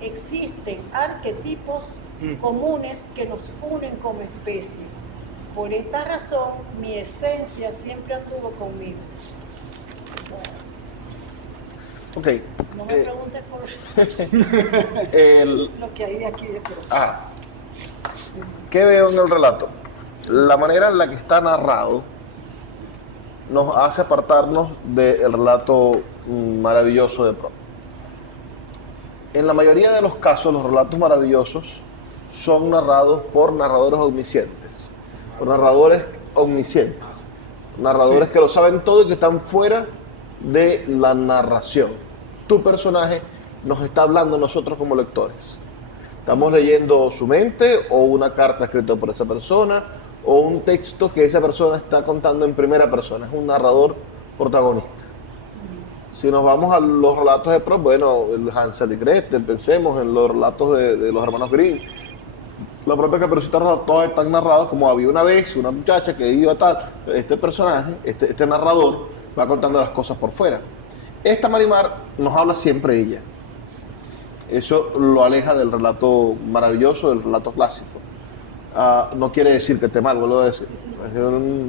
Existen arquetipos comunes que nos unen como especie. Por esta razón, mi esencia siempre anduvo conmigo. Ok. No me preguntes por lo que hay de aquí de Prop. ¿Qué veo en el relato? La manera en la que está narrado nos hace apartarnos del relato maravilloso de Prop. En la mayoría de los casos, los relatos maravillosos son narrados por narradores omniscientes, narradores que lo saben todo y que están fuera de la narración. Tu personaje nos está hablando a nosotros como lectores. Estamos leyendo su mente o una carta escrita por esa persona o un texto que esa persona está contando en primera persona. Es un narrador protagonista. Si nos vamos a los relatos de Prop, bueno, el Hansel y Gretel, pensemos en los relatos de los hermanos Grimm. La propia Caperucita Roja, todos están narrados como había una vez una muchacha que iba a tal. Este personaje, este narrador, va contando las cosas por fuera. Esta Marimar nos habla siempre ella. Eso lo aleja del relato maravilloso, del relato clásico. No quiere decir que esté mal, vuelvo a decir.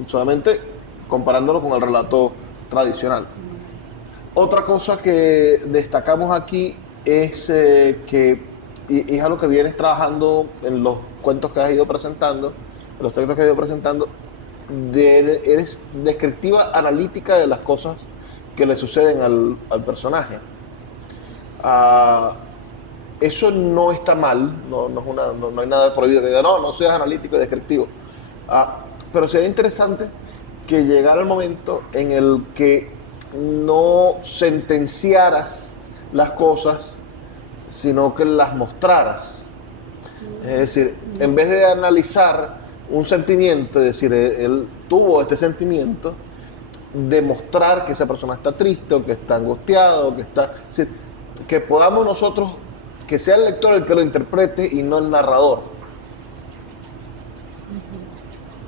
Solamente comparándolo con el relato tradicional. Otra cosa que destacamos aquí es que, y es algo que vienes trabajando en los cuentos que has ido presentando, en los textos que has ido presentando, eres descriptiva, analítica de las cosas que le suceden al personaje. Eso no está mal, no hay nada prohibido que diga, no seas analítico y descriptivo. Pero sería interesante que llegara el momento en el que no sentenciaras las cosas, sino que las mostraras. Es decir, en vez de analizar un sentimiento, es decir, él tuvo este sentimiento, demostrar que esa persona está triste o que está angustiado, o que está... Es decir, que podamos nosotros, que sea el lector el que lo interprete y no el narrador.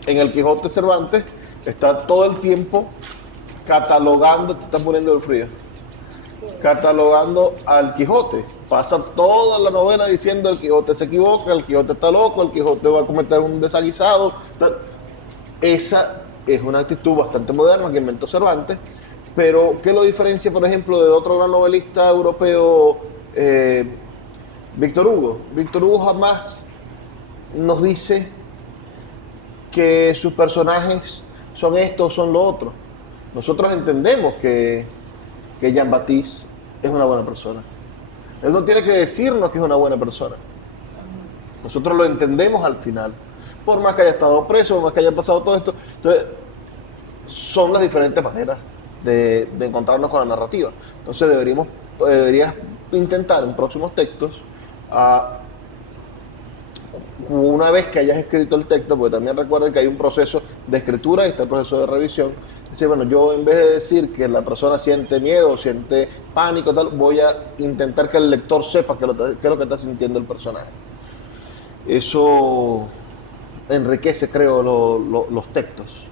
En el Quijote Cervantes está todo el tiempo catalogando, te están poniendo el frío, catalogando al Quijote. Pasa toda la novela diciendo el Quijote se equivoca, el Quijote está loco, el Quijote va a cometer un desaguisado. Esa es una actitud bastante moderna que inventó Cervantes, pero ¿qué lo diferencia, por ejemplo, de otro gran novelista europeo, Víctor Hugo? Víctor Hugo jamás nos dice que sus personajes son esto o son lo otro. Nosotros entendemos que Jean-Baptiste es una buena persona. Él no tiene que decirnos que es una buena persona. Nosotros lo entendemos al final. Por más que haya estado preso, por más que haya pasado todo esto. Entonces, son las diferentes maneras de encontrarnos con la narrativa. Entonces deberías intentar en próximos textos, una vez que hayas escrito el texto, porque también recuerden que hay un proceso de escritura y está el proceso de revisión. Es decir, bueno, yo en vez de decir que la persona siente miedo, siente pánico, tal, voy a intentar que el lector sepa qué es lo que está sintiendo el personaje. Eso enriquece, creo, los textos.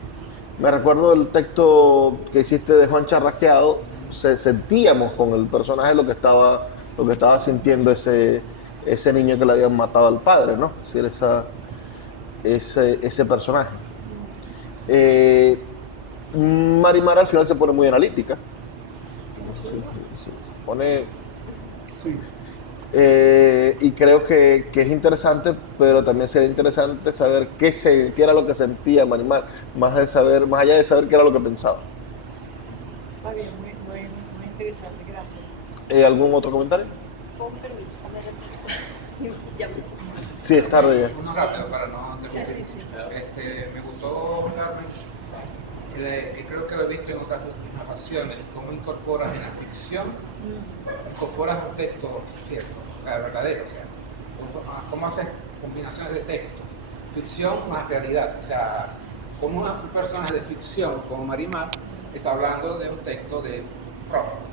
Me recuerdo del texto que hiciste de Juan Charrasqueado, sentíamos con el personaje lo que estaba sintiendo ese ese niño que le habían matado al padre, ¿no? Es decir, ese personaje. Marimar al final se pone muy analítica. Se pone... Sí. Y creo que es interesante, pero también sería interesante saber qué era lo que sentía Marimar, más allá de saber qué era lo que pensaba. Está bien, muy interesante, gracias. ¿Algún otro comentario? Con permiso, me repito. Ya me- Sí, es tarde ya. Uno rápido para no Sí, sí, sí. Me gustó, Carmen, que creo que lo he visto en otras narraciones, cómo incorporas en la ficción, incorporas textos ciertos, verdaderos, o sea, cómo haces combinaciones de texto, ficción más realidad, o sea, como un personaje de ficción como Marimar está hablando de un texto de propio.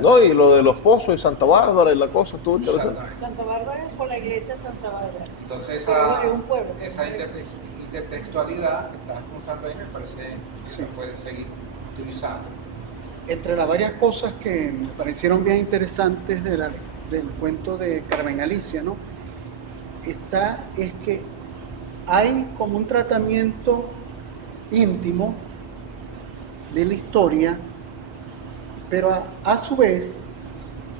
No, y lo de los pozos y Santa Bárbara y la cosa, estuvo interesante. Exactamente. Santa Bárbara por la iglesia de Santa Bárbara. Entonces Pero es un pueblo. esa intertextualidad que estás mostrando ahí me parece que Sí. se puede seguir utilizando. Entre las varias cosas que me parecieron bien interesantes del cuento de Carmen Alicia, ¿no? Es que hay como un tratamiento íntimo de la historia, pero a su vez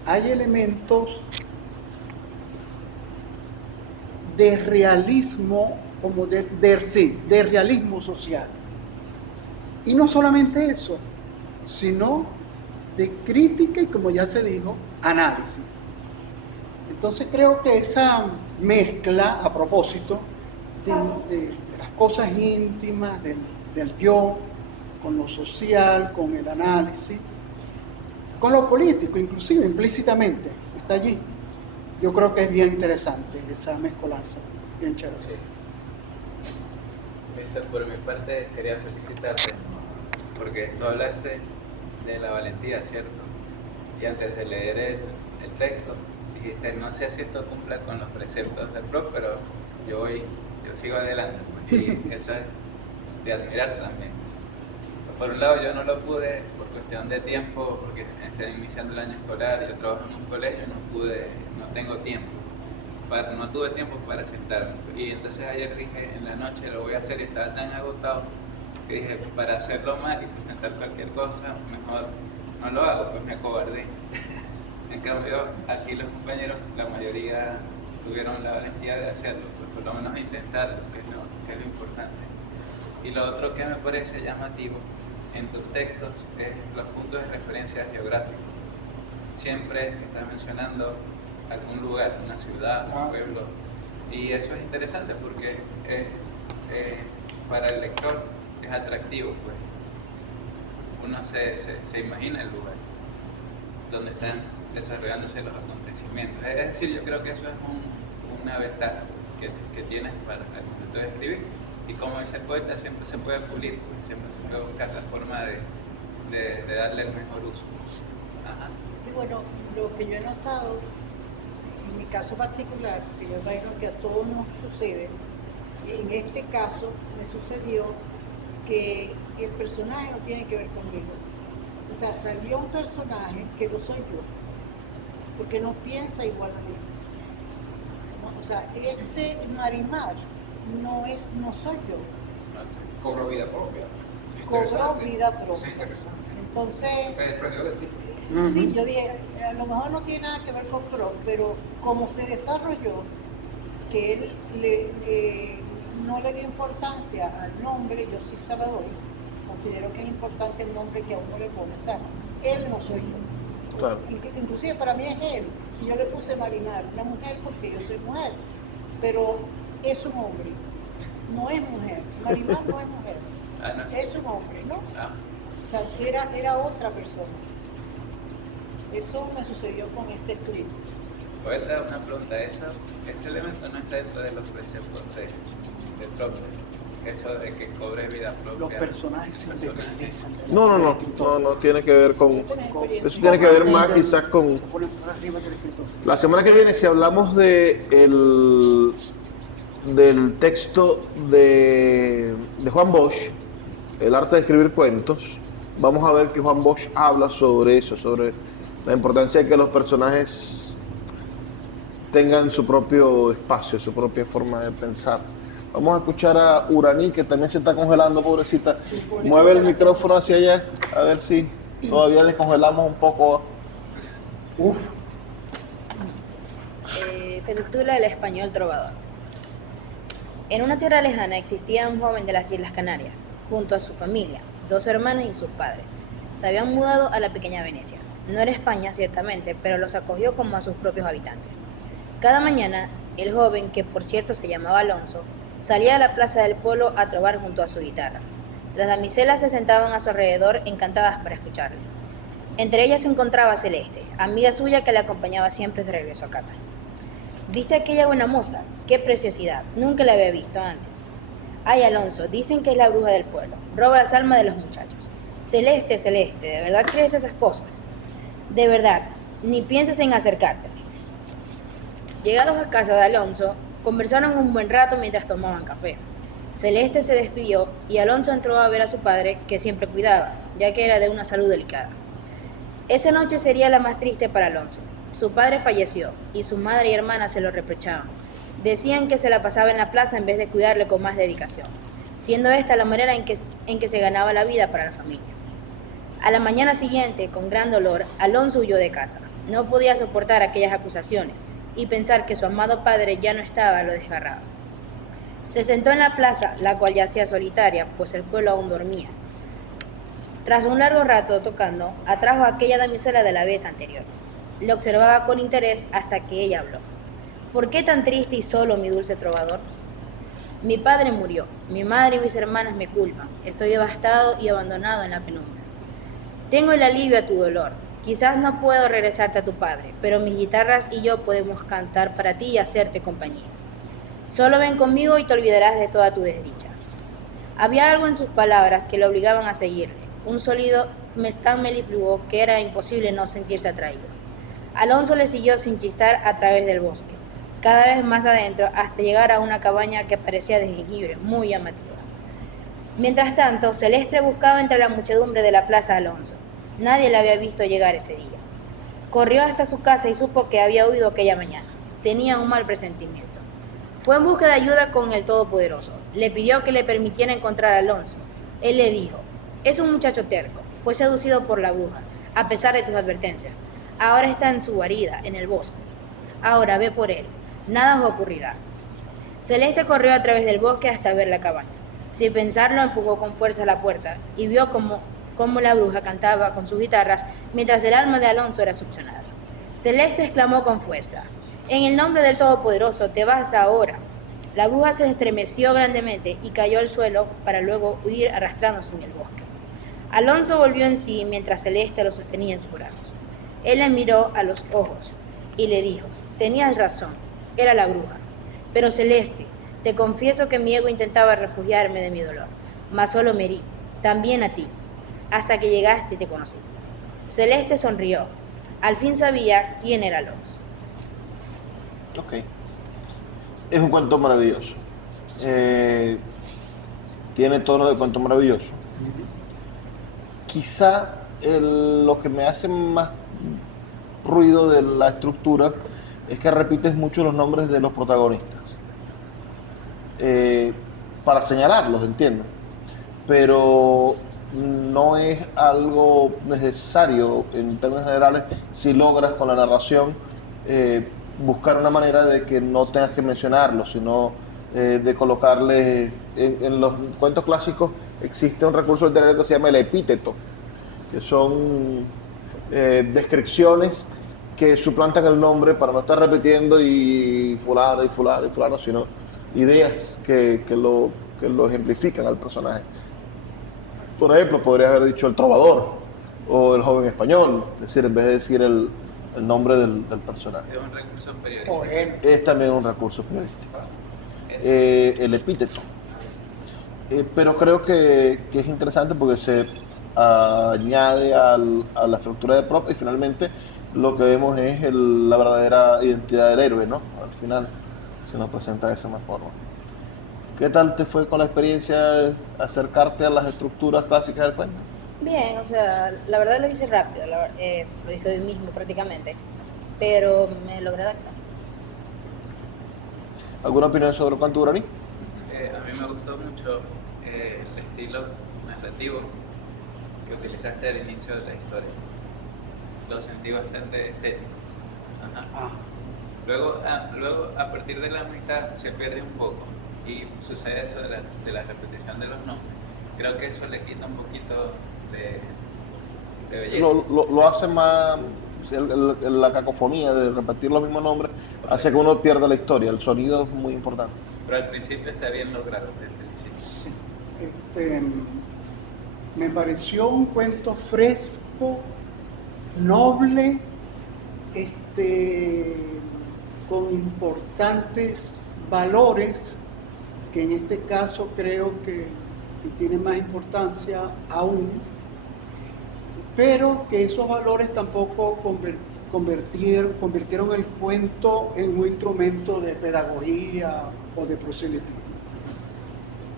hay elementos de realismo, como de realismo social. Y no solamente eso, sino de crítica y, como ya se dijo, análisis. Entonces creo que esa mezcla, a propósito, de las cosas íntimas, del yo, con lo social, con el análisis, con lo político, inclusive implícitamente, está allí. Yo creo que es bien interesante esa mezcolanza, bien chévere. Mister, por mi parte quería felicitarte porque tú hablaste de la valentía, ¿cierto? Y antes de leer el texto dijiste, no sé si esto cumpla con los preceptos del prof, pero yo sigo adelante, pues, y eso es de admirar también. Por un lado yo no lo pude por cuestión de tiempo, porque estoy iniciando el año escolar, yo trabajo en un colegio, no tengo tiempo. No tuve tiempo para sentarme. Y entonces ayer dije, en la noche lo voy a hacer y estaba tan agotado que dije, para hacerlo mal y presentar cualquier cosa, mejor no lo hago, pues me acobardé. En cambio, aquí los compañeros, la mayoría tuvieron la valentía de hacerlo, pues por lo menos intentarlo, que es lo importante. Y lo otro que me parece llamativo en tus textos es los puntos de referencia geográficos. Siempre estás mencionando algún lugar, una ciudad, un pueblo, sí. Y eso es interesante porque para el lector es atractivo, pues uno se imagina el lugar donde están desarrollándose los acontecimientos. Es decir, yo creo que eso es una ventaja que tienes para el momento de escribir, y como dice el poeta, siempre se puede pulir, pues, siempre se puede buscar la forma de darle el mejor uso. Ajá. Sí, bueno, lo que yo he notado, en mi caso particular, que yo imagino que a todos nos sucede, en este caso me sucedió que el personaje no tiene que ver conmigo. O sea, salió un personaje que no soy yo, porque no piensa igual a mí. O sea, este Marimar no soy yo. Cobró vida propia. Cobró vida propia. Es interesante. Entonces, Se desprendió de ti. sí, yo dije, a lo mejor no tiene nada que ver con Pro, pero como se desarrolló, que él no le dio importancia al nombre, yo sí se la doy. Considero que es importante el nombre que a uno le pone. O sea, él no soy yo. Claro. Inclusive para mí es él. Y yo le puse Marimar, una mujer, porque yo soy mujer. Pero es un hombre, no es mujer. Marimar no es mujer. No. Es un hombre, ¿no? Ah. O sea, era otra persona. Eso me sucedió con este escrito. Poeta, una pregunta, ese elemento no está dentro de los preceptos de propio, eso de que cobre vida propia. Los personajes se independizan de la No, escritor. no tiene que ver con... Yo tenía experiencia. Eso tiene que ver más quizás con... Se ponen por arriba del escritor. La semana que viene, si hablamos del texto de Juan Bosch, El arte de escribir cuentos, vamos a ver que Juan Bosch habla sobre eso, sobre la importancia de que los personajes tengan su propio espacio, su propia forma de pensar. Vamos a escuchar a Uraní, que también se está congelando, pobrecita. Sí, pobrecita. Mueve el micrófono hacia allá, a ver si todavía descongelamos un poco. Uf. Se titula El español trovador. En una tierra lejana existía un joven de las Islas Canarias, junto a su familia, 2 hermanas y sus padres. Se habían mudado a la pequeña Venecia. No era España, ciertamente, pero los acogió como a sus propios habitantes. Cada mañana, el joven, que por cierto se llamaba Alonso, salía a la plaza del pueblo a trovar junto a su guitarra. Las damiselas se sentaban a su alrededor, encantadas para escucharle. Entre ellas se encontraba Celeste, amiga suya que le acompañaba siempre de regreso a casa. ¿Viste aquella buena moza? ¡Qué preciosidad! Nunca la había visto antes. Ay, Alonso, dicen que es la bruja del pueblo. Roba las almas de los muchachos. Celeste, Celeste, ¿de verdad crees esas cosas? De verdad, ni pienses en acercarte. Llegados a casa de Alonso, conversaron un buen rato mientras tomaban café. Celeste se despidió y Alonso entró a ver a su padre, que siempre cuidaba, ya que era de una salud delicada. Esa noche sería la más triste para Alonso. Su padre falleció y su madre y hermana se lo reprochaban. Decían que se la pasaba en la plaza en vez de cuidarle con más dedicación, siendo esta la manera en que se ganaba la vida para la familia. A la mañana siguiente, con gran dolor, Alonso huyó de casa. No podía soportar aquellas acusaciones y pensar que su amado padre ya no estaba lo desgarraba. Se sentó en la plaza, la cual yacía solitaria, pues el pueblo aún dormía. Tras un largo rato tocando, atrajo a aquella damisela de la vez anterior. Le observaba con interés hasta que ella habló. ¿Por qué tan triste y solo, mi dulce trovador? Mi padre murió, mi madre y mis hermanas me culpan. Estoy devastado y abandonado en la penumbra. Tengo el alivio a tu dolor. Quizás no puedo regresarte a tu padre, pero mis guitarras y yo podemos cantar para ti y hacerte compañía. Solo ven conmigo y te olvidarás de toda tu desdicha. Había algo en sus palabras que lo obligaban a seguirle, un sonido tan melifluo que era imposible no sentirse atraído. Alonso le siguió sin chistar a través del bosque, cada vez más adentro hasta llegar a una cabaña que parecía de jengibre, muy llamativa. Mientras tanto, Celeste buscaba entre la muchedumbre de la plaza a Alonso. Nadie le había visto llegar ese día. Corrió hasta su casa y supo que había huido aquella mañana. Tenía un mal presentimiento. Fue en busca de ayuda con el Todopoderoso. Le pidió que le permitiera encontrar a Alonso. Él le dijo: es un muchacho terco, fue seducido por la bruja, a pesar de tus advertencias. Ahora está en su guarida, en el bosque. Ahora ve por él, nada os ocurrirá. Celeste corrió a través del bosque hasta ver la cabaña. Sin pensarlo, empujó con fuerza la puerta y vio cómo la bruja cantaba con sus guitarras mientras el alma de Alonso era succionada. Celeste exclamó con fuerza: en el nombre del Todopoderoso, te vas ahora. La bruja se estremeció grandemente y cayó al suelo para luego huir arrastrándose en el bosque. Alonso volvió en sí mientras Celeste lo sostenía en sus brazos. Él le miró a los ojos y le dijo: tenías razón, era la bruja. Pero Celeste, te confieso que mi ego intentaba refugiarme de mi dolor, mas solo me herí, también a ti, hasta que llegaste y te conocí. Celeste sonrió. Al fin sabía quién era Alonso. Ok. Es un cuento maravilloso. Tiene tono de cuento maravilloso. Quizá lo que me hace más ruido de la estructura es que repites mucho los nombres de los protagonistas. Para señalarlos, entiendo. Pero no es algo necesario en términos generales si logras con la narración buscar una manera de que no tengas que mencionarlos, sino de colocarles en los cuentos clásicos. Existe un recurso literario que se llama el epíteto, que son descripciones que suplantan el nombre para no estar repitiendo y fulano y fulano y fulano, sino ideas que lo ejemplifican al personaje. Por ejemplo, podrías haber dicho el trovador o el joven español, es decir, en vez de decir el nombre del personaje. Es un recurso periodístico. Es también un recurso periodístico. El epíteto. Pero creo que es interesante porque se añade a la estructura de prop y finalmente lo que vemos es la verdadera identidad del héroe, ¿no? Al final se nos presenta de esa más forma. ¿Qué tal te fue con la experiencia de acercarte a las estructuras clásicas del cuento? Bien, o sea, la verdad lo hice rápido, lo hice hoy mismo prácticamente, pero me logré adaptar. ¿Alguna opinión sobre el cuento Guaraní? A mí me gustó mucho el estilo narrativo que utilizaste al inicio de la historia. Lo sentí bastante estético. Ajá. Ah, Luego, a partir de la mitad se pierde un poco y sucede eso de la repetición de los nombres. Creo que eso le quita un poquito de belleza. Lo hace más, la cacofonía de repetir los mismos nombres hace que uno pierda la historia. El sonido es muy importante. Pero al principio está bien logrado, te felicito. me pareció un cuento fresco, noble, con importantes valores, que en este caso creo que tienen más importancia aún, pero que esos valores tampoco convirtieron el cuento en un instrumento de pedagogía o de proselitismo.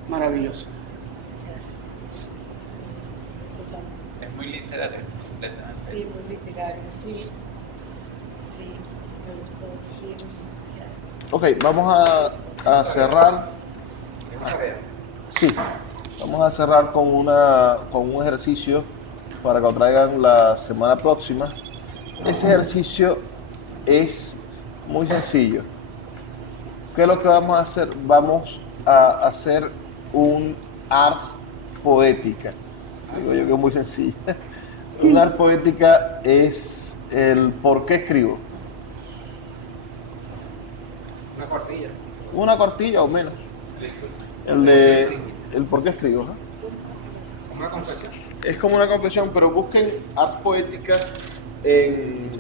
Maravilloso. Totalmente. Es muy literario, completamente. Sí, muy literario, sí. Sí, me gustó. Sí. Ok, vamos a cerrar. Es una tarea. Sí, vamos a cerrar con un ejercicio para que lo traigan la semana próxima. Ese ejercicio es muy sencillo. ¿Qué es lo que vamos a hacer? Vamos a hacer un ars poética. Digo yo que es muy sencillo. Un ars poética es el por qué escribo. Una cuartilla. Una cuartilla o menos. El por qué escribo, ¿no? Una confesión. Es como una confesión, pero busquen ars poética en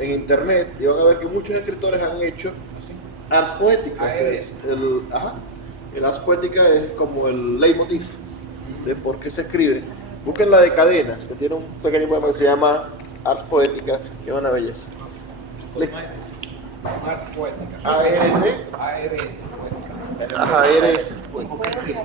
internet y van a ver que muchos escritores han hecho ars poética. ARS. El ars poética es como el leitmotiv de por qué se escribe. Busquen la de Cadenas, que tiene un pequeño poema que se llama Ars Poética, que es una belleza. Listo. Ars poética. ART. ARS poética. Ajá, eres. Puedo hablar.